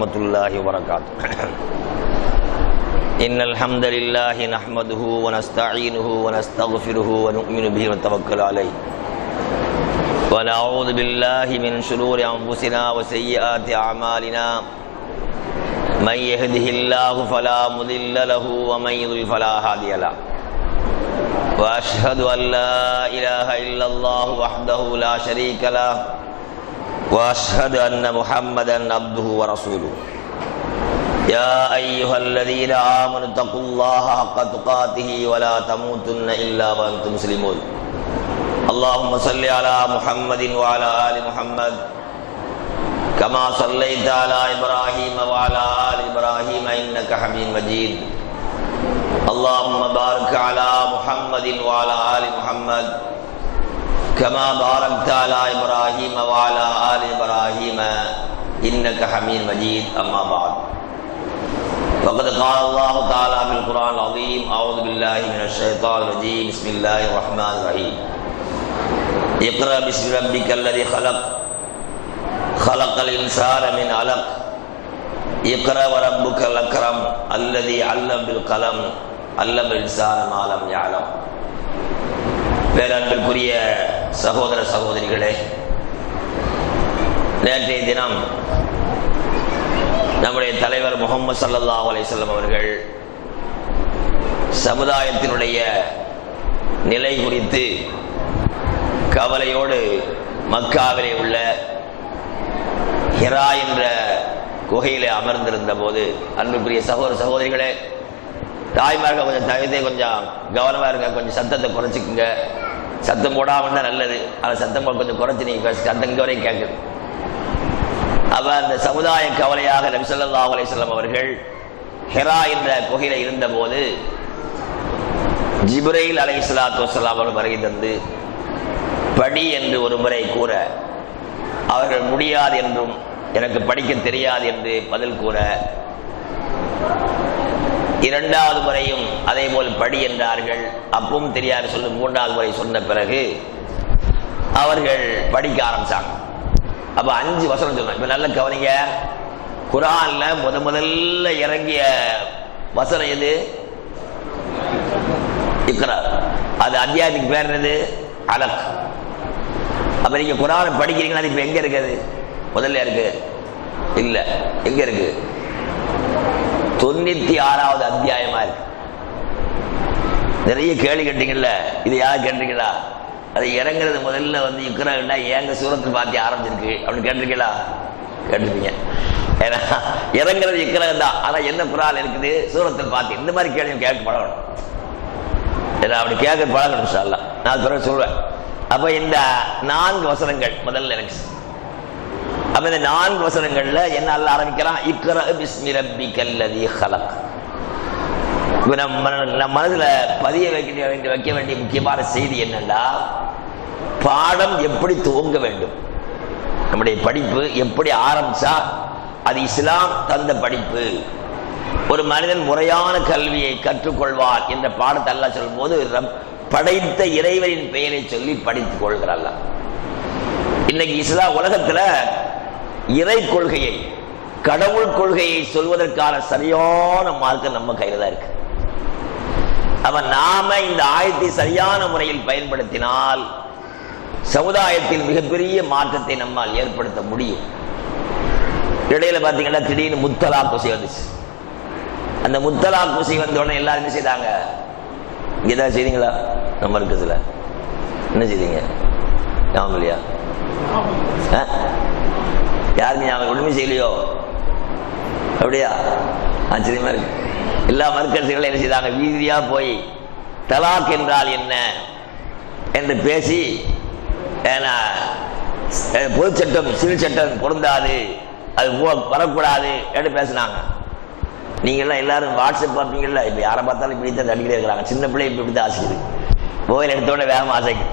ورحمة الله وبركاته. إن الحمد لله نحمده ونستعينه ونستغفره ونؤمن به ونتوكل عليه ونعوذ بالله من شرور أنفسنا وسيئات أعمالنا من يهده الله فلا مضل له ومن يضلل فلا هادي له وأشهد أن لا إله إلا الله وحده لا شريك له وأشهد أن محمدا عبده ورسوله. يا أيها الذين آمنوا اتقوا الله حق تقاته ولا تموتن إلا وأنتم مسلمون. اللهم صل على محمد وعلى آل محمد كما صليت على إبراهيم وعلى آل إبراهيم إنك حميد مجيد. اللهم بارك على محمد وعلى آل محمد كما باركت على إبراهيم وعلى آل إبراهيم إنك حميد مجيد. أما بعد فقد قال الله تعالى في القرآن العظيم: أعوذ بالله من الشيطان الرجيم. بسم الله الرحمن الرحيم. اقرأ باسم ربك الذي خلق خلق الإنسان من علق اقرأ وربك الأكرم الذي علم بالقلم علم الإنسان ما لم يعلم. பேரன்பிற்குரிய சகோதர சகோதரிகளே, நேற்றைய தினம் நம்முடைய தலைவர் முஹம்மது ஸல்லல்லாஹு அலைஹி வஸல்லம் அவர்கள் சமுதாயத்தினுடைய நிலை குறித்து கவலையோடு மக்காவிலே உள்ள ஹிரா என்ற குகையிலே அமர்ந்திருந்த போது, அன்புக்குரிய சகோதர சகோதரிகளே, தாய்மார்கள் கொஞ்சம் தவிர்த்தே கொஞ்சம் கவனமா இருங்க, கொஞ்சம் சத்தத்தை குறைச்சிக்குங்க. சத்தம் போடாமல் தான் நல்லது, ஆனால் சத்தம் கொஞ்சம் குறைச்சி நீங்க பேச, சத்தம் இங்கே வரையும் கேட்குது. அப்ப அந்த சமுதாய கவலையாக நபி ஸல்லல்லாஹு அலைஹி வஸல்லம் அவர்கள் ஹிரா என்ற குகையில இருந்த போது ஜிப்ரீல் அலைஹிஸ்ஸலாத்து வஸ்ஸலாம் அவர்கள் வருகை தந்து படி என்று ஒரு முறை கூற, அவர்கள் முடியாது என்றும் எனக்கு படிக்க தெரியாது என்று பதில் கூற, இரண்டாவது முறையும் அதே போல் படி என்றார்கள், அப்பவும் தெரியாது சொல்லு, மூன்றாவது முறை சொன்ன பிறகு அவர்கள் படிக்க ஆரம்பிச்சாங்க. அப்ப 5 வசனம் சொன்னாங்க. இப்ப நல்ல கவனிங்க, குர்ஆன்ல முதல்ல இறங்கிய வசனம் எது? இக்ரா. அது அத்தியாயத்துக்கு பேர் என்னது? அலக். அப்ப நீங்க குர்ஆனை படிக்கிறீங்களா? இப்ப எங்க இருக்குது? முதல்ல இருக்கு இல்ல, எங்க இருக்கு? 96வது அத்தியாயமா இருக்கு. நிறைய கேள்வி கேட்டீங்கல்ல, இது யாரும் கேட்டீங்களா? அது இறங்குறது முதல்ல வந்து இக்ரா ஏங்க சூரத்தில் பாத்தி ஆரம்பிச்சிருக்கு அப்படின்னு கேட்டிருக்கீங்களா? கேட்டிருப்பீங்க. ஏன்னா இறங்குறது இக்ரா தான், ஆனா என்ன குர்ஆன் இருக்குது? சூரத்தில் பாத்தி. இந்த மாதிரி கேள்வி கேட்க பழகணும். ஏன்னா அப்படி கேட்க பழகணும் இன்ஷா அல்லாஹ். நான் பிறகு சொல்வேன். அப்ப இந்த 4 வசனங்கள் முதல்ல இருக்கு. அப்ப இந்த 4 வசனங்கள்ல என்ன அல்லாஹ் ஆரம்பிக்கிறான்? இக்ரா பிஸ்மி ரப்பிக்கல் லதீ ஹலக். நம்ம மனதுல பதிய வைக்க வேண்டிய முக்கியமான செய்தி என்னன்னா, பாடம் எப்படி துவங்க வேண்டும், நம்முடைய படிப்பு எப்படி ஆரம்பிச்சா அது இஸ்லாம் தந்த படிப்பு. ஒரு மனிதன் முறையான கல்வியை கற்றுக்கொள்வார் என்ற பாடத்தை அல்லாஹ் சொல்லும் போது படைத்த இறைவனின் பெயரை சொல்லி படித்துக் கொள்கிறார். இன்னைக்கு இஸ்லாம் உலகத்துல இறை கொள்கையை, கடவுள் கொள்கையை சொல்வதற்கான சரியான மார்க்கம் நம்ம கையில தான் இருக்கு. அவன் நாம இந்த ஆயத்தை சரியான முறையில் பயன்படுத்தினால் சமுதாயத்தில் மிகப்பெரிய மாற்றத்தை நம்மால் ஏற்படுத்த முடியும். இடையில பாத்தீங்கன்னா திடீர்னு முத்தலாக் குசி வந்துச்சு. அந்த முத்தலாக் குசி வந்தோடனே எல்லாரும் என்ன செய்தாங்க? இங்க ஏதாவது செய்தீங்களா? நம்ம இருக்குதுல என்ன செய்தீங்க? ஞாபகம் இல்லையா? யாருமே ஞாபகம் ஒண்ணுமே செய்யலையோ? அப்படியா? ஆச்சரியமா இருக்கு. எல்லா மறுக்கரசுகளும் என்ன செய்தாங்க? வீதியா போய் தலாக் என்றால் என்ன என்று பேசி, பொது சட்டம் சிவில் சட்டம் பொருந்தாது, அது வரக்கூடாது என்று பேசினாங்க. நீங்க எல்லாம் எல்லாரும் வாட்ஸ்அப் பார்ப்பீங்கல்ல, இப்ப யாரை பார்த்தாலும் இப்படி தான் அடிக்கிட்டே இருக்கிறாங்க. சின்ன பிள்ளை இப்ப இப்படி தான் ஆசைக்குது, மொபைல் எடுத்தோட வேகமா ஆசைக்கு.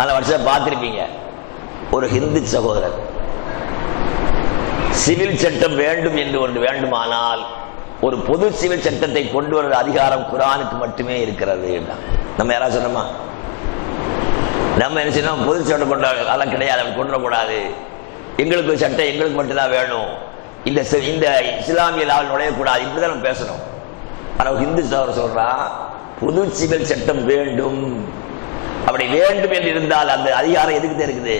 அந்த வாட்ஸ்அப் பார்த்திருப்பீங்க. ஒரு ஹிந்து சகோதரர் சிவில் சட்டம் வேண்டும் என்று ஒன்று வேண்டுமானால் ஒரு பொது சிவில் சட்டத்தை கொண்டு வர அதிகாரம் குர்ஆனுக்கு மட்டுமே இருக்கிறது. நம்ம யாராவது சொன்னோமா? நம்ம என்ன செய்யணும்? பொது சட்டம் கொண்டு அதெல்லாம் கிடையாது, கொண்டு வரக்கூடாது, எங்களுக்கு சட்டம் எங்களுக்கு மட்டும்தான் வேணும் இந்த இஸ்லாமிய லாவில் நுழையக்கூடாது, இப்படிதான் நம்ம பேசணும். ஆனால் ஹிந்து சகோதரர் சொல்றான் பொது சிவில் சட்டம் வேண்டும். அப்படி வேண்டும் என்று இருந்தால் அந்த அதிகாரம் எதுக்கு தான் இருக்குது?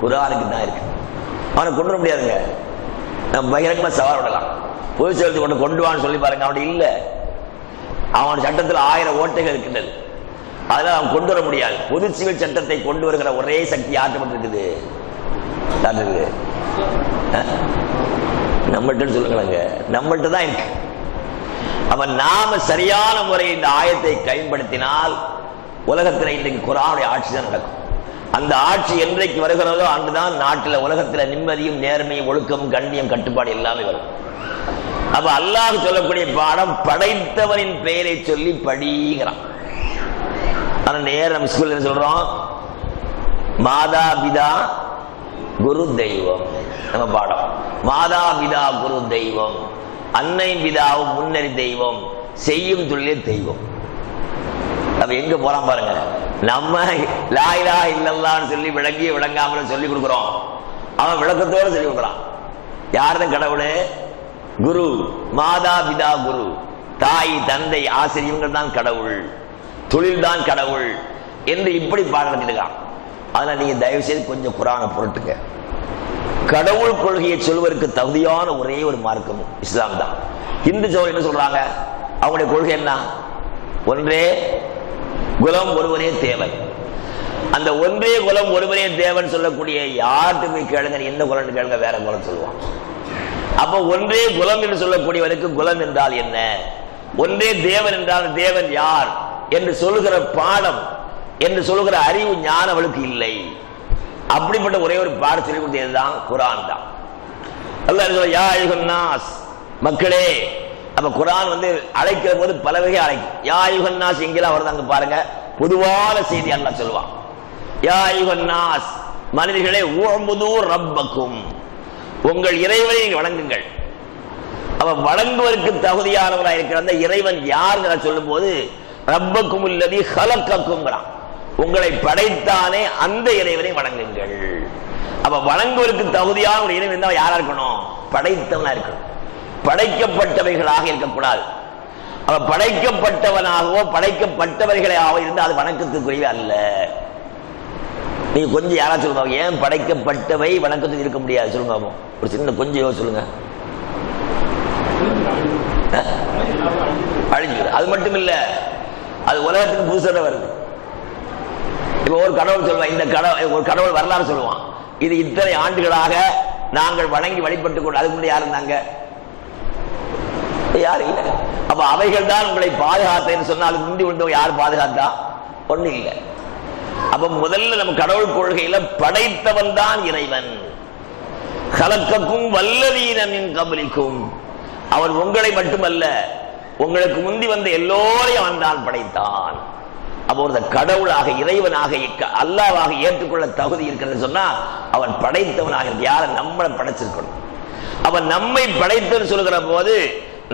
குர்ஆனுக்கு தான் இருக்கு. அவனை கொண்டு வர முடியாதுங்க. நம்ம பகிரங்கமா சவால் விடலாம். பொது சிவில் கொண்டு வான்னு சொல்லி பாருங்க, அவன் இல்ல. அவன் சட்டத்தில் 1000 ஓட்டைகள் இருக்கின்றது. அதனால அவன் கொண்டு வர முடியாது. பொது சிவில் சட்டத்தை கொண்டு வருகிற ஒரே சக்தி ஆற்றப்பட்டிருக்குது. நம்மள்ட்ட சொல்லுங்க, நம்மள்ட்ட தான் இருக்கு. அவன் நாம சரியான முறையில் இந்த ஆயத்தை பயன்படுத்தினால் உலகத்தில் இன்றைக்கு குர்ஆனுடைய ஆட்சி தான் நடக்கும். அந்த ஆட்சி என்றைக்கு வருகிறதோ அன்றுதான் நாட்டில் உலகத்தில் நிம்மதியும் நேர்மையும் ஒழுக்கமும் கண்ணியம் கட்டுப்பாடு எல்லாமே வரும். அப்ப அல்லாஹ் சொல்லக்கூடிய பாடம் படைத்தவனின் பெயரை சொல்லி படிக்கிறான். ஆனா நேரம் நம்ம ஸ்கூல்ல என்ன சொல்றோம்? மாதா பிதா குரு தெய்வம். நம்ம பாடம் மாதா பிதா குரு தெய்வம், அன்னை பிதாவும் முன்னறி தெய்வம், செய்யும் தொழிலே தெய்வம். நம்ம எங்க போறோம் பாருங்க. நம்ம லா இலாஹ இல்லல்லாஹ்னு சொல்லி விளங்கிய விளங்காமல சொல்லி கொடுக்குறோம். அவன் விளக்கத்தோட சொல்லி கொடுக்குறான். யாருதான் கடவுள்? குரு, மாதா பிதா குரு, தாய் தந்தை ஆசிரியர்கள் தான் கடவுள், தொழில் தான் கடவுள் என்று இப்படி பாடம் இருக்கான். அதனால நீங்க தயவு செய்து கொஞ்சம் குர்ஆனை புரட்டுங்க. கடவுள் கொள்கையை சொல்வதற்கு தகுதியான ஒரே ஒரு மார்க்கம் இஸ்லாம் தான். இந்து சகோதரர் என்ன சொல்றாங்க? அவங்களுடைய கொள்கை என்ன? ஒன்றே குலம் ஒருவரே தேவன். அந்த ஒன்றே குலம் ஒருவரே தேவன் சொல்லக்கூடிய யார்கிட்ட போய் கேளுங்க, என்ன குலம் கேளுங்க, வேற குலம் சொல்லுவான். அப்ப ஒன்றே குலம் என்று சொல்லக்கூடியவனுக்கு குலம் என்றால் என்ன, ஒன்றே தேவன் என்றால் தேவன் யார் என்று சொல்லுகிற பாடம் என்று சொல்லுகிற அறிவு ஞானம் அவளுக்கு இல்லை. அப்படிப்பட்ட ஒரே ஒரு பாடம் சொல்லிக் கொடுத்ததுதான் குர்ஆன் தான். அல்லாஹ் யா அய்யுஹன் நாஸ், மக்களே. அப்ப குர்ஆன் அழைக்கிற போது பல வகை அழைக்கும். யா அய்யுஹன் நாஸ் எங்கெல்லாம் வருது அங்க பாருங்க, பொதுவான செய்தி அல்லாஹ் சொல்லுவான். யா அய்யுஹன் நாஸ், மனிதர்களே, உஅ்புது ரப்பக்கும், உங்கள் இறைவனை வணங்குங்கள். அவ வணங்குவதற்கு தகுதியானவராக இருக்கிற அந்த இறைவன் யார் சொல்லும் போது ரப்பக்கும் அல்லதி ஹலக்கக்கும்ங்கிறான். உங்களை படைத்தானே அந்த இறைவனை வணங்குங்கள். அப்ப வணங்குவதற்கு தகுதியான ஒரு இறைவன் தான் யாரா இருக்கணும்? படைத்தவனா இருக்கணும், படைக்கப்பட்டவைகளாக இருக்கக்கூடாது. அவ படைக்கப்பட்டவனாகவோ படைக்கப்பட்டவர்களாகவோ இருந்து அது வணக்கத்துக்குரிய அல்ல. நீங்க கொஞ்சம் யாராச்சும் சொல்லுங்க, ஏன் படைக்கப்பட்டவை வணக்கத்துக்கு இருக்க முடியாது சொல்லுங்க. ஒரு சின்ன கொஞ்சம் சொல்லுங்க. அழிஞ்சு. அது மட்டும் இல்ல, அது உலகத்துக்கு புதுசாக வருது. இப்ப ஒரு கடவுள் சொல்லுவான், இந்த கடவுள் ஒரு கடவுள் வரலாறு சொல்லுவான், இது இத்தனை ஆண்டுகளாக நாங்கள் வணங்கி வழிபட்டுக் கொண்டு. அதுக்கு முன்னாடி யார் இருந்தாங்க? யாரும் இல்லை. அப்ப அவைகள் தான் உங்களை பாதுகாத்தேன்னு சொன்னா அதுக்கு முந்தி வந்தவங்க யார் பாதுகாத்தா? ஒண்ணு இல்லை. அப்ப முதல்ல நம்ம கடவுள் கொள்கையில படைத்தவன் தான் இறைவன். கலக்கக்கும் வல்லதீன மின் கபலிக்கும், அவன் உங்களை மட்டுமல்ல உங்களுக்கு முந்தி வந்த எல்லோரையும் அவன் தான் படைத்தான். அப்போ ஒரு கடவுளாக இறைவனாக அல்லாஹ்வாக ஏற்றுக்கொள்ள தகுதி இருக்கிறது சொன்னா அவன் படைத்தவனாக இருக்கு. யாரை? நம்மளை படைச்சிருக்கணும். அவன் நம்மை படைத்து சொல்லுகிற போது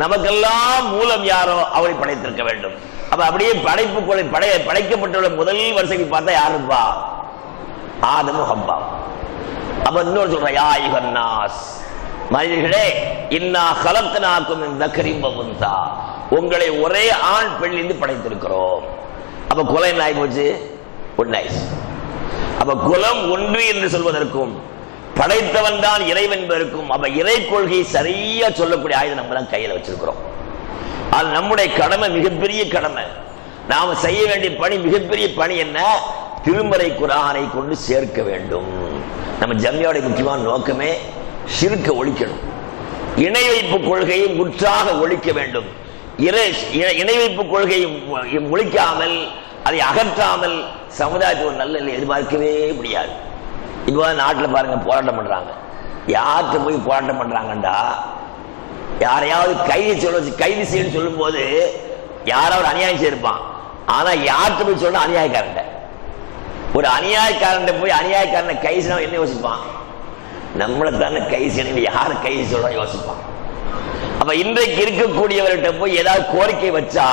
நமக்கெல்லாம் மூலம் யாரோ அவளை படைத்திருக்க வேண்டும். அப்ப அப்படியே படைப்பு படைக்கப்பட்டுள்ள முதல் வரிசைக்கு பார்த்தா யாருப்பா? ஆதம் ஹவ்வா. அப்ப இன்னொரு சொல்ற, யா அய்யுஹன் நாஸ், மனிதர்களே, இன்னா கலக்னாக்கும் மின் தக்ரின் வ உன்சா, உங்களை ஒரே ஆண் பெண்ணிலிருந்து படைத்திருக்கிறோம். அப்ப குலம் என்ன ஆகி போச்சு? ஒன்னாயிடுச்சு. அப்ப குலம் ஒன்று என்று சொல்வதற்கும் படைத்தவன் தான் இறைவன் என்பதற்கும் அப்ப இறை கொள்கையை சரியா சொல்லக்கூடிய ஆயுதம் நம்ம தான் கையில வச்சிருக்கிறோம். அது நம்முடைய கடமை, மிகப்பெரிய கடமை. நாம செய்ய வேண்டிய பணி, மிகப்பெரிய பணி என்ன? திருமறை குர்ஆனை கொண்டு சேர்க்க வேண்டும். நம்ம ஜம்மியாவுடைய முக்கியமான நோக்கமே ஷிர்க்க ஒழிக்கணும். இணை வைப்பு கொள்கையை முற்றாக ஒழிக்க வேண்டும். இணை வைப்பு கொள்கையை ஒழிக்காமல், அதை அகற்றாமல் சமுதாயத்துக்கு ஒரு நல்ல நிலை எதிர்பார்க்கவே முடியாது. இப்போ நாட்டில் பாருங்க, போராட்டம் பண்றாங்க. யார்கிட்ட போய் போராட்டம் பண்றாங்கண்டா, யாரையாவது கைது செய்யணும்னு சொல்லும் போது யாராவது அநியாயம் செய்திருப்பான். ஆனா யார்கிட்ட போய் சொல்ல? அநியாயக்காரன். ஒரு அநியாயக்காரன் போய் அநியாயக்காரனை கைது செய்ய என்ன யோசிப்பான்? நம்மளை தானே கைது செய்யணும், யாரை கைது சொல்ற யோசிப்பான். அப்ப இன்றைக்கு இருக்கக்கூடியவர்கிட்ட போய் ஏதாவது கோரிக்கை வச்சா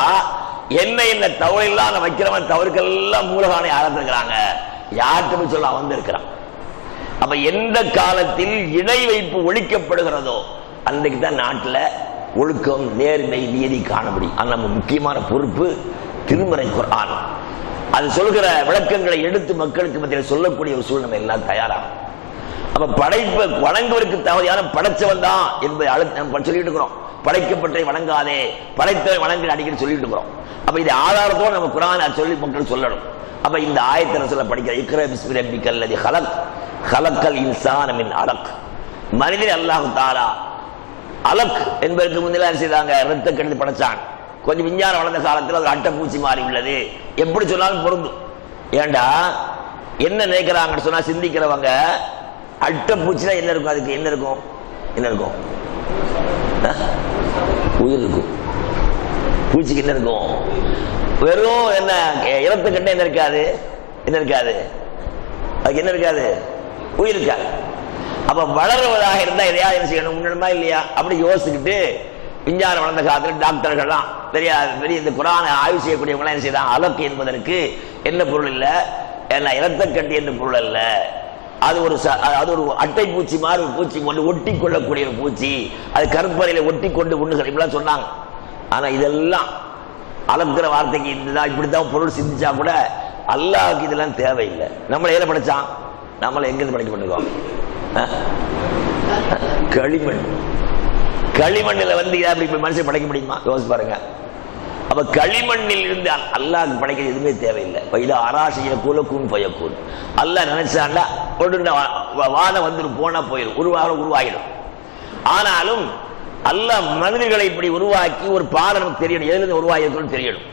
என்ன தவறெல்லாம் வைக்கிறவன் தவறுக்கெல்லாம் மூலகான யாரும் இருக்கிறாங்க, யார்கிட்ட போய் சொல்ல அவன் இருக்கிறான். அப்ப எந்த காலத்தில் இணை வைப்பு ஒழிக்கப்படுகிறதோ அன்றைக்கு தான் நாட்டில் ஒழுக்கம், நேர்மை, நீதி காண முடியும். ஆனால் நம்ம முக்கியமான பொறுப்பு திருமறை குர்ஆன். அது சொல்கிற விளக்கங்களை எடுத்து மக்களுக்கு மத்தியில் சொல்லக்கூடிய ஒரு சூழ்நிலை எல்லாம் தயாராகும். அப்ப படைப்பை வணங்குவதற்கு தகுதியான படைச்சவன் தான் என்பதை நம்ம சொல்லிட்டு இருக்கிறோம். படைக்கப்பட்டதை வணங்காதே, படைத்தவை வணங்கு அடிக்கடி சொல்லிட்டு இருக்கிறோம். அப்ப இது ஆதாரத்தோடு நம்ம குர்ஆனை சொல்லி மக்கள் சொல்லணும். அப்ப இந்த ஆயத்தை ரசூல படிக்கிற இக்ரா பிஸ்மி ரப்பிக்கல் லதி ஹலக் ஹலக்கல் இன்சான மின் அலக். மனிதன் அல்லாஹ் தஆலா அலக் என்பதற்கு முன்னெல்லாம் செய்தாங்க, ரத்த கெடுத்து படைச்சான். கொஞ்சம் விஞ்ஞானம் வளர்ந்த காலத்தில் அது அட்டைப்பூச்சி மாறி உள்ளது, எப்படி சொன்னாலும் பொருந்தும். ஏண்டா என்ன நினைக்கிறாங்கன்னு சொன்னா சிந்திக்கிறவங்க, அட்டைப்பூச்சினா என்ன இருக்கும், அதுக்கு என்ன இருக்கும், என்ன இருக்கும், உயிர் இருக்கும். பூச்சிக்கு என்ன இருக்கும், வெறும் என்ன இறத்த கண்டே என்ன இருக்காது, என்ன இருக்காது, அதுக்கு என்ன இருக்காது, உயிர் இருக்காது. அப்ப வளருவதாக இருந்தா எதையாவது என்ன செய்யணும், முன்னணுமா இல்லையா? அப்படி யோசிச்சுக்கிட்டு விஞ்ஞானம் வளர்ந்த காலத்தில் டாக்டர்கள்லாம் பெரிய இந்த குர்ஆனை ஆய்வு செய்யக்கூடியவங்களாம் என்ன செய்யலாம், அலக்கு என்பதற்கு என்ன பொருள் இல்லை, என்ன இறத்த கட்டி என்ற பொருள் அல்ல, அது ஒரு அட்டை பூச்சி மாதிரி ஒரு பூச்சி கொண்டு ஒட்டி கொள்ளக்கூடிய ஒரு பூச்சி, அது கருப்பறையில ஒட்டி கொண்டு உண்ணுகள் இப்படிலாம் சொன்னாங்க. ஆனா இதெல்லாம் அலக்குற வார்த்தைக்கு இதுதான் இப்படித்தான் பொருள் சிந்திச்சா கூட அல்லாஹ்வுக்கு இதெல்லாம் தேவையில்லை. நம்மளை எதை படைச்சான், நம்மளை எங்கிருந்து படைக்கப்பட்டிருக்கோம், களிமண். களிமண்ணில் வந்து அப்படி மனுஷன் படைக்க முடியுமா, யோசிச்சு பாருங்க. அப்ப களிமண்ணில் இருந்து அல்லாஹ்க்கு படைக்க எதுவுமே தேவையில்லை. பைதா அராசிய குலக்கூன் பயக்கூன், அல்லாஹ் நினைச்சாண்டா வானம் வந்து போனா போயிடும், உருவாகிடும். ஆனாலும் அல்லாஹ் மனிதர்களை இப்படி உருவாக்கி ஒரு பாடம் தெரியணும், எதிலிருந்து உருவாகியிருக்குன்னு தெரியணும்.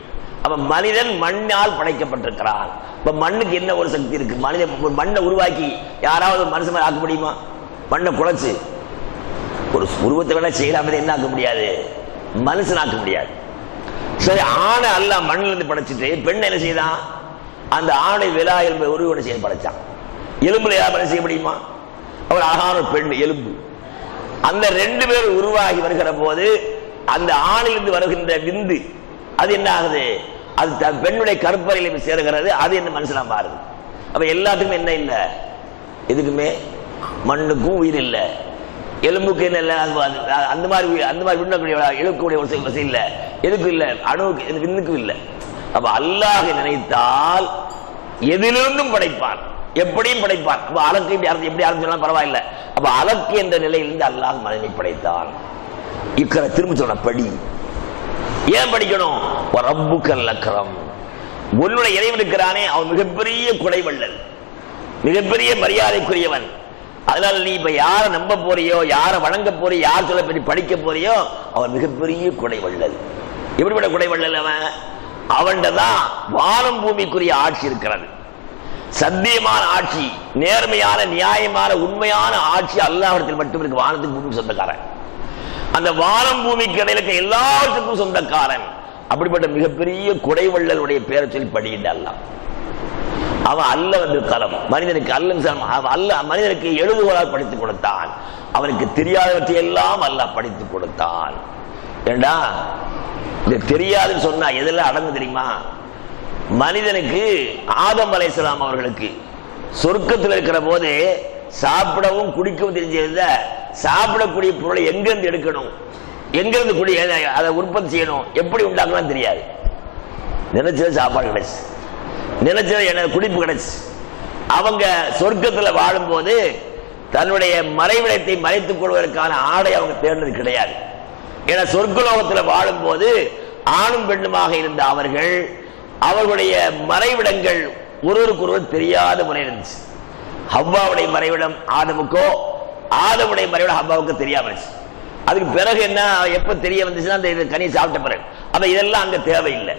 அப்ப மனிதன் மண்ணால் படைக்கப்பட்டிருக்கிறான். இப்ப மண்ணுக்கு என்ன ஒரு சக்தி இருக்கு, மனிதன் ஒரு மண்ணை உருவாக்கி யாராவது மனுஷன் ஆக்க முடியுமா? மண்ணை குழைச்சு ஒரு உருவத்தை வேணா செய்யலாம், என்ன ஆக்க முடியாது, மனுஷன் ஆக்க முடியாது. சரி, ஆணை அல்லாஹ் மண்ணிலிருந்து படைச்சிட்டு பெண் என்ன செய்தான், அந்த ஆணை விலா எலும்பை உருவனை செய்ய படைச்சான். எலும்புல யாரும் செய்ய முடியுமா? அவர் அழகான பெண் எலும்பு. அந்த ரெண்டு பேர் உருவாகி வருகிற போது அந்த ஆணிலிருந்து வருகின்ற விந்து அது என்ன ஆகுது, அது பெண்ணுடைய கருப்பறையில் சேருகிறது, அது என்ன மனுஷனா மாறுது. அப்ப எல்லாத்துக்கும் என்ன இல்லை, எதுக்குமே மண்ணுக்கும் உயிர் இல்லை, எலும்புக்கு என்ன இல்லை, அந்த மாதிரி விண்ணக்கூடிய எழுக்கக்கூடிய ஒரு வசதி இல்லை, எதுக்கும் இல்லை, அணுவுக்கு விண்ணுக்கும் இல்லை. அப்ப அல்லாஹ் நினைத்தால் எதிலிருந்தும் படைப்பான், எப்படியும் படைப்பான். அப்ப அலக்கு எப்படி ஆரம்பிச்சாலும் பரவாயில்லை. அப்ப அலக்கு என்ற நிலையிலிருந்து அல்லாஹ் மனிதனை படைத்தான். இக்கரை திரும்ப சொன்ன படி, ஏன் படிக்கணும், ரப்புக்கல் அக்ரம், உன்னுடைய இறைவன் இருக்கிறானே அவன் மிகப்பெரிய குடைவள்ளல், மிகப்பெரிய மரியாதைக்குரியவன். அதனால நீ இப்ப யாரை நம்ப போறியோ, யாரை வணங்க போறியோ, யார் சொல்ல பற்றி படிக்க போறியோ, அவன் மிகப்பெரிய குடைவள்ளல். எப்படிப்பட்ட குடைவள்ளல் அவன், அவன்தான் வானம் பூமிக்குரிய ஆட்சி இருக்கிறது. சத்தியமான ஆட்சி, நேர்மையான நியாயமான உண்மையான ஆட்சி அல்லாஹ்விடத்தில் மட்டும் இருக்கு. வானத்துக்கு பூமிக்கு சொந்தக்காரன், அந்த வானம் பூமிக்கு இடையில இருக்க எல்லாத்துக்கும் சொந்தக்காரன். அப்படிப்பட்ட மிகப்பெரிய குடைவள்ளலுடைய பேரை சொல்லி படிக்கின்ற அல்லாஹ். அவன் அல்ல வந்து கலம் மனிதனுக்கு அல்ல மனிதனுக்கு எழுதுகோளால் படித்துக் கொடுத்தான். அவனுக்கு தெரியாதவற்றை எல்லாம் அல்லாஹ் படித்துக் கொடுத்தான். ஏண்டா இது தெரியாதுன்னு சொன்னா எதெல்லாம் அடங்கு தெரியுமா? மனிதனுக்கு ஆதம் அலைஹிஸ்ஸலாம் அவர்களுக்கு சொர்க்கத்தில் இருக்கிற போது சாப்பிடவும் குடிக்கவும் தெரிஞ்சத, சாப்பிடக்கூடிய பொருளை எங்கிருந்து எடுக்கணும், எங்கிருந்து குடி அதை உற்பத்தி செய்யணும், எப்படி உண்டாக்கணும் தெரியாது. நினைச்சது சாப்பாடு கிடைச்சு, நினைச்சது என்ன குடிப்பு கிடைச்சு. அவங்க சொர்க்கத்தில் வாழும்போது தன்னுடைய மறைவிடத்தை மறைத்துக் கொள்வதற்கான ஆடை அவங்க தேர்ந்தது கிடையாது. ஏன்னா சொர்க்கலோகத்தில் வாழும்போது ஆணும் பெண்ணுமாக இருந்த அவர்கள் அவர்களுடைய மறைவிடங்கள் ஒருவருக்கு ஒருவர் தெரியாத முறை இருந்துச்சு. ஹவ்வாவுடைய மறைவிடம் ஆதமுக்கோ, ஆதமுடைய மறைவிடம் ஹவ்வாவுக்கு தெரியாம இருந்துச்சு. அதுக்கு பிறகு என்ன, எப்ப தெரிய வந்துச்சுன்னா அந்த கனி சாப்பிட்ட பிறகு. அப்ப இதெல்லாம் அங்க தேவையில்லை.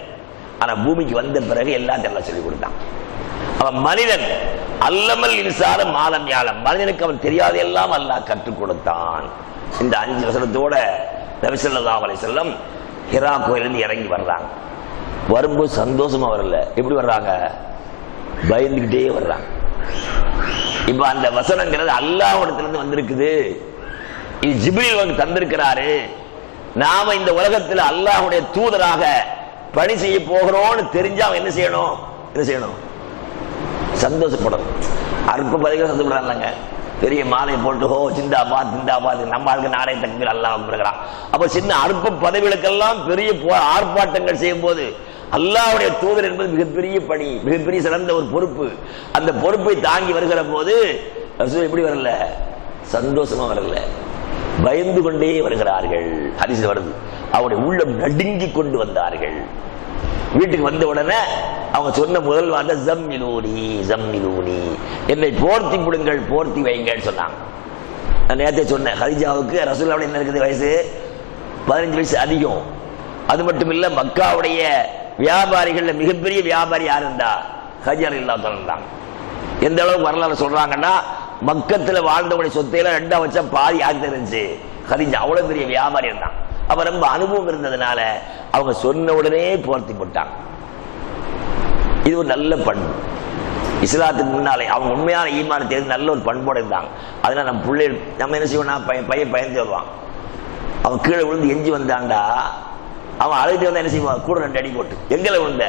ஆனா பூமிக்கு வந்த பிறகு எல்லாத்தையும் சொல்லிக் கொடுத்தான். அவன் மனிதன் அல்லமல் இன்சான மாலம் யாழம், மனிதனுக்கு அவன் தெரியாத எல்லாம் அல்லாஹ் கற்றுக் கொடுத்தான். இந்த 5 வசனத்தோட நபி ஸல்லல்லாஹு அலைஹி வஸல்லம் ஹிரா கோயிலிருந்து இறங்கி வர்றாங்க. வரும்போது சந்தோஷமா வரல, எப்படி வர்றாங்க, பயந்துகிட்டே வர்றாங்க. இப்ப அந்த வசனங்கிறது அல்லாஹ்விடத்திலிருந்து வந்திருக்குது, இது ஜிப்ரீல் வந்து தந்திருக்கிறாரு. நாம இந்த உலகத்தில் அல்லாஹ்வுடைய தூதராக பணி செய்ய போகிறோம்னு தெரிஞ்சா என்ன செய்யணும், என்ன செய்யணும், சந்தோஷப்படணும். அற்ப பதவிகள் சந்தோஷப்படுறாங்க. பெரிய மாலை போட்டு ஹோ சிந்தாபாத் சிந்தாபாத், நம்ம ஆளுக்கு நாளை தக்பீர் அல்லாஹ் அக்பர். அப்ப சின்ன அற்ப பதவிகளுக்கெல்லாம் பெரிய ஆர்ப்பாட்டங்கள் செய்யும் போது அல்லாஹ்வுடைய தூதர் என்பது மிகப்பெரிய பணி, மிகப்பெரிய சிறந்த ஒரு பொறுப்பு. அந்த பொறுப்பை தாங்கி வருகிற போது ரசூல் எப்படி வரல, சந்தோஷமா வரல, பயந்து கொண்டே வருகிறார்கள். ஹதீஸ்ல வருது, அவருடைய உள்ளம் நடுங்கி கொண்டு வந்தார்கள். வீட்டுக்கு வந்த உடனே அவங்க சொன்ன முதல் வார்த்தை ஜம்மிலூனி ஜம்மிலூனி, என்னை போர்த்தி கொடுங்கள், போர்த்தி வைங்கன்னு சொன்னாங்க. நான் நேரத்தை சொன்னேன், ஹதீஜாவுக்கு ரசூலுல்லாஹ் என்ன இருக்குது, வயசு 15 வயசு அதிகம். அது மட்டும் இல்ல, மக்காவுடைய வியாபாரிகள்ல மிகப்பெரிய வியாபாரி யார் இருந்தா, ஹதீஜா ரலியல்லாஹு அன்ஹா தான். எந்த அளவுக்கு வரலாறு சொல்றாங்கன்னா, மக்கத்துல வாழ்ந்தவங்களுடைய சொத்தையில 2 வச்சா பாதி யாருக்கு இருந்துச்சு, ஹதீஜா. அவ்வளவு பெரிய வியாபாரி இருந்தான். அப்ப ரொம்ப அனுபவம் இருந்ததுனால அவங்க சொன்ன உடனே போர்த்தி போட்டாங்க. இது ஒரு நல்ல பண்பு. இஸ்லாத்துக்கு முன்னாலே அவங்க உண்மையான ஈமான் தெரிந்து நல்ல ஒரு பண்போடு இருந்தாங்க. அதனால நம்ம பிள்ளைகள் நம்ம என்ன செய்வோம்னா, பையன் பயந்து வருவான், அவன் கீழே விழுந்து எஞ்சி வந்தான்டா, அவன் அழுது வந்தா என்ன செய்வான், கூட 2 அடி போட்டு, எங்களை விழுந்த,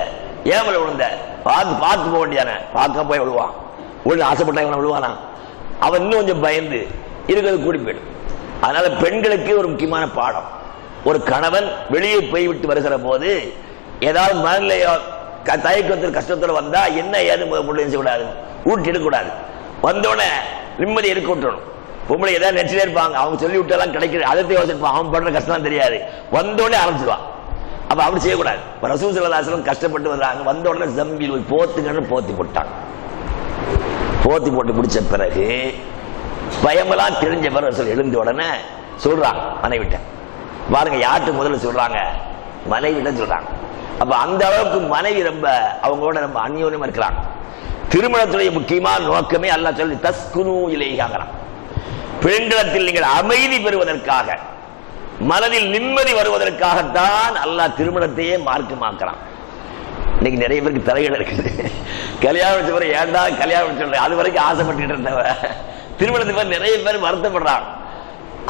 ஏமலை விழுந்த, பார்த்து போக வேண்டியதானே, பார்க்க போய் விழுவான். விழுந்து ஆசைப்பட்டா இவனை விழுவானா, அவன் இன்னும் கொஞ்சம் பயந்து இருக்கிறது கூடி போயிடும். அதனால பெண்களுக்கு ஒரு முக்கியமான பாடம், ஒரு கணவன் வெளியே போய்விட்டு வருகிற போது ஏதாவது மனநிலையோ தயக்கத்தில் கஷ்டத்தோட வந்தா என்ன ஏது செய்யக்கூடாது, ஊட்டி எடுக்கக்கூடாது. வந்தோடனே நிம்மதி இருக்க விட்டுறணும். பொம்பளை ஏதாவது நெச்சிலே இருப்பாங்க, அவங்க சொல்லி விட்டாலாம் கிடைக்கிறது, அதை யோசிப்பான், அவன் படுற கஷ்டம் தெரியாது, வந்தோடனே ஆரம்பிச்சிடுவான். அப்ப அப்படி செய்யக்கூடாது. ரசூல் ஸல்லல்லாஹு அலைஹி வஸல்லம் கஷ்டப்பட்டு வர்றாங்க, வந்த உடனே ஜம்பில் போத்துங்கன்னு போத்தி போட்டாங்க. போத்தி போட்டு முடிச்ச பிறகு பயமெல்லாம் தெரிஞ்ச பிறகு எழுந்த உடனே சொல்றாங்க மனைவிட்ட, பாருங்க யார்கிட்ட முதல்ல சொல்றாங்க, மனைவிட்ட சொல்றாங்க. அப்ப அந்த அளவுக்கு மனைவி ரொம்ப அவங்களோட ரொம்ப அந்யோன்யமா இருக்கிறாங்க. திருமணத்துடைய முக்கியமான நோக்கமே அல்லாஹ் சொல்லி தஸ்குனு இலைஹாங்கறான். பெண்களத்தில் நீங்கள் அமைதி பெறுவதற்காக, மனதில் நிம்மதி வருவதற்காகத்தான் அல்லாஹ் திருமணத்தையே மார்க்கமாக்குறான். இன்னைக்கு நிறைய பேருக்கு தலைகள் இருக்குது. கல்யாணம் வச்ச பிறகு ஏன்டா கல்யாணம் சொல்ற, அது வரைக்கும் ஆசைப்பட்டு இருந்தவ திருமணத்துக்கு நிறைய பேர் வருத்தப்படுறாங்க.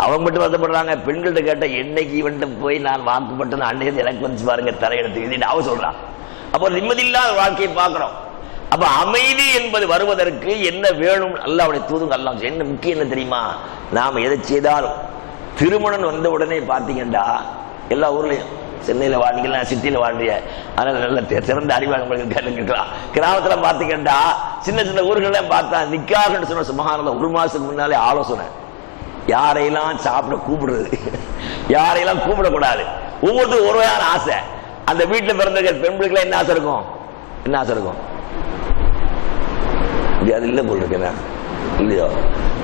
அவங்க மட்டும் வருத்தப்படுறாங்க, பெண்கள்கிட்ட கேட்ட என்னைக்கு இவன்ட்டு போய் நான் வாக்குப்பட்டேன் அன்னைக்கு எனக்கு வந்து பாருங்க தலையெடுத்து அவ சொல்றான். அப்போ நிம்மதியில்லாத வாழ்க்கையை பார்க்கிறோம். அப்ப அமைதி என்பது வருவதற்கு என்ன வேணும், அல்லாஹ்வுடைய தூதர் அல்லாஹ் என்ன முக்கியம் என்ன தெரியுமா, நாம எதை செய்தாலும் திருமணம் வந்த உடனே பார்த்தீங்கன்னா எல்லா ஊர்லயும், சென்னையில வாழ்றீங்களா சிட்டியில வாழ்றீங்க, அதனால நல்ல சிறந்த அறிவாளர்களுக்கு கேட்டுக்கலாம். கிராமத்துல பாத்தீங்கன்னா சின்ன சின்ன ஊர்கள்ல பார்த்தா நிக்காகன்னு சொன்ன சுபஹானல்லாஹ் 1 மாசத்துக்கு முன்னாலே ஆலோசனை, யாரையெல்லாம் சாப்பிட கூப்பிடுறது, யாரையெல்லாம் கூப்பிடக்கூடாது. ஒவ்வொருத்தரும் ஒரு வகையான ஆசை. அந்த வீட்டுல பிறந்த பெண்களுக்கு என்ன ஆசை இருக்கும், என்ன ஆசை இருக்கும், அது இல்லை போல் இருக்கு இல்லையோ.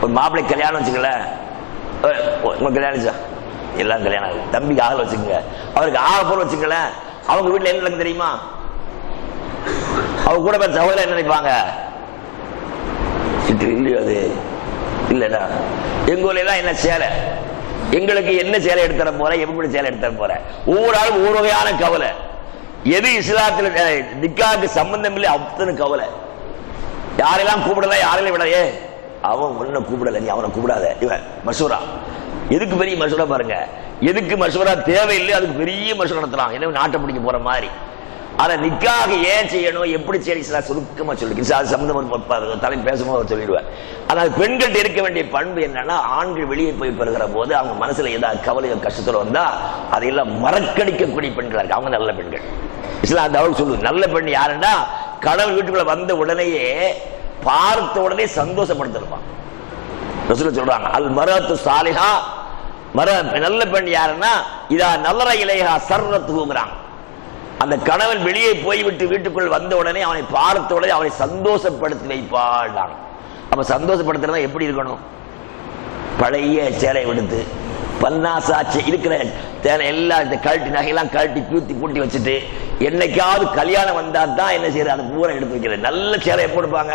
ஒரு மாப்பிள்ளை கல்யாணம் வச்சுக்கல, உங்களுக்கு கல்யாணம் எல்லாம் கல்யாணம் ஆகுது, தம்பிக்கு ஆகல வச்சுக்கோங்க, அவருக்கு ஆக போல வச்சுக்கல, அவங்க வீட்டுல என்ன நடக்கும் தெரியுமா, அவங்க கூட பேர் சகோதரர் என்ன நினைப்பாங்க, இல்லையோ அது இல்லடா, எங்க ஊர்ல எல்லாம் என்ன சேலை, எங்களுக்கு என்ன சேலை எடுத்துற போற, எப்படி சேலை எடுத்துற போற, ஒவ்வொரு ஆளும் ஒவ்வொரு வகையான கவலை. எது இஸ்லாத்துல நிக்காக்கு சம்பந்தம் இல்லை அத்தனை கவலை. யாரெல்லாம் கூப்பிடல, யாரையும் விடையே, அவன் உன்னை கூப்பிடல, நீ அவனை கூப்பிடாத, இவன் மசூரா. எதுக்கு பெரிய மசூரா பாருங்க, எதுக்கு மசூரா தேவையில்லை, அதுக்கு பெரிய மசூரா நடத்தலாம், எனவே நாட்டை பிடிக்க போற மாதிரி. ஆனா நிக்காக ஏன் செய்யணும், எப்படி செய்யணும் சுருக்கமா சொல்லி சம்பந்தம் தலை பேசும்போது சொல்லிடுவேன். ஆனால் பெண்கள்ட்ட இருக்க வேண்டிய பண்பு என்னன்னா, ஆண்கள் வெளியே போய் பெறுகிற போது அவங்க மனசுல ஏதாவது கவலையோ கஷ்டத்துல வந்தா அதையெல்லாம் மறக்கடிக்கக்கூடிய பெண்கள் இருக்கு, அவங்க நல்ல பெண்கள். இஸ்லாம் அந்த அவளுக்கு சொல்லுது, நல்ல பெண் யாருன்னா கடவுள் வீட்டுக்குள்ள வந்த உடனேயே பார்த்த உடனே சந்தோஷப்படுத்திருப்பான். ரசூலுல்லாஹ் சொல்றாங்க, அல் மரத்து சாலிஹா, நல்ல பெண் யாருன்னா இதா நல்லற இலைஹா சர்ரத்துங்கிறாங்க. அந்த கணவன் வெளியே போய்விட்டு வீட்டுக்குள் வந்த உடனே அவனை பார்த்த உடனே அவனை சந்தோஷப்படுத்தி வைப்பாள். அப்ப சந்தோஷப்படுத்துறதா எப்படி இருக்கணும், பழைய சேலை எடுத்து பன்னாசாட்சி இருக்கிற எல்லா கழட்டி நகையெல்லாம் கழட்டி பூத்தி பூட்டி வச்சுட்டு, என்னைக்காவது கல்யாணம் வந்தா தான் என்ன செய்யறது, அது பூரா எடுத்து வைக்கிறது. நல்ல சேலை எப்போ எடுப்பாங்க,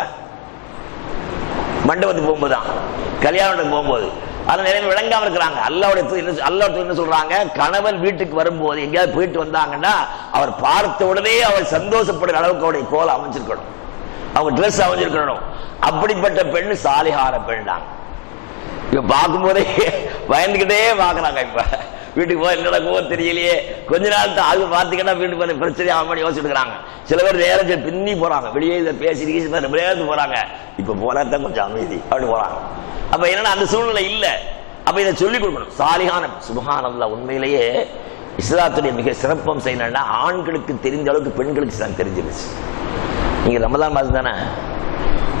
மண்டபத்துக்கு போகும்போது தான், கல்யாணத்துக்கு போகும்போது. அதை நிறைய விளங்காம இருக்கிறாங்க. அல்லாஹ் என்ன சொல்றாங்க, கணவன் வீட்டுக்கு வரும்போது எங்கேயாவது போயிட்டு வந்தாங்கன்னா அவர் பார்த்த உடனே அவர் சந்தோஷப்படுற அளவுக்கு அவருடைய கோலம் அமைஞ்சிருக்கணும், அவங்க ட்ரெஸ் அமைஞ்சிருக்கணும். அப்படிப்பட்ட பெண் சாலிஹான பெண் தான். இப்ப பார்க்கும் போதே பயந்துகிட்டே பாக்குறாங்க. இப்ப வீட்டுக்கு போய் என்ன நடக்குமோ தெரியலையே, கொஞ்ச நாள் தான் அது பாத்தீங்கன்னா வீட்டுக்கு போய் பிரச்சனை அவன் யோசிச்சுட்டு இருக்கிறாங்க. சில பேர் நேரம் பின்னி போறாங்க, வெளியே இதை பேசி ரொம்ப நேரத்துக்கு போறாங்க, இப்ப போனாதான் கொஞ்சம் அமைதி அப்படி போறாங்க. அப்ப என்னன்னா அந்த சூழ்நிலை இல்லை. அப்ப இதை சொல்லிக் கொடுக்கணும். சாலிகான சுப்ஹானல்லாஹ், உண்மையிலேயே இஸ்லாத்துடைய மிக சிறப்பம்சம் என்னன்னா ஆண்களுக்கு தெரிந்த அளவுக்கு பெண்களுக்கு இஸ்லாம் தெரிஞ்சிருச்சு. நீங்க ரமதான் மாதம் தானே,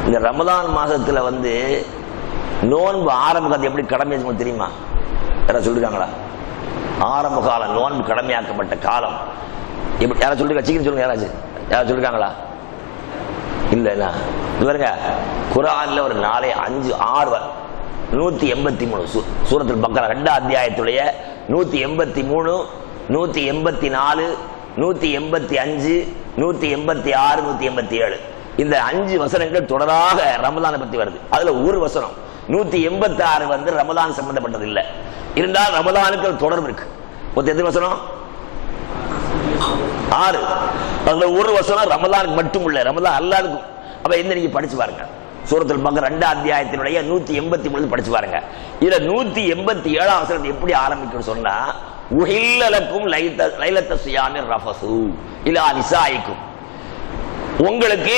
இந்த ரமதான் மாசத்துல நோன்பு ஆரம்ப காலத்தை எப்படி கடமையாச்சு தெரியுமா? யாராவது சொல்லிருக்காங்களா? ஆரம்ப காலம் நோன்பு கடமையாக்கப்பட்ட காலம் எப்படி? யாராவது சொல்லிருக்கா? சீக்கிரம் சொல்லுங்க. யாராவது சொல்லிருக்காங்களா? இல்ல இது பாருங்க, குர்ஆன்ல ஒரு 4 5 6 183 சூரத்துல் பக்ரா 2 அத்தியாயத்துடைய 183 184 185 186 187 இந்த 5 வசனங்கள் தொடராக ரமலானை பத்தி வருது. அதுல ஒரு வசனம் 186 ரமலான் சம்பந்தப்பட்டது இல்லை. இருந்தால் ரமலானுக்கு தொடர்பு இருக்கு. எத்தனை வசனம்? 6. அதுல ஒரு வசனம் ரமலானுக்கு மட்டும் இல்ல, ரமலான் அல்லாதுக்கும். அப்ப என்ன நீங்க படிச்சு பாருங்க, சூரத்துல் பக்ரா 2 அத்தியாயத்தினுடைய 183 படிச்சு பாருங்க. இதுல 187 வசனத்தை எப்படி ஆரம்பிக்கும் சொன்னா, உஹில்ல லக்கும் லைலத்த ஸியாமி ரஃபஸு இலா நிசாயிக்கும், உங்களுக்கு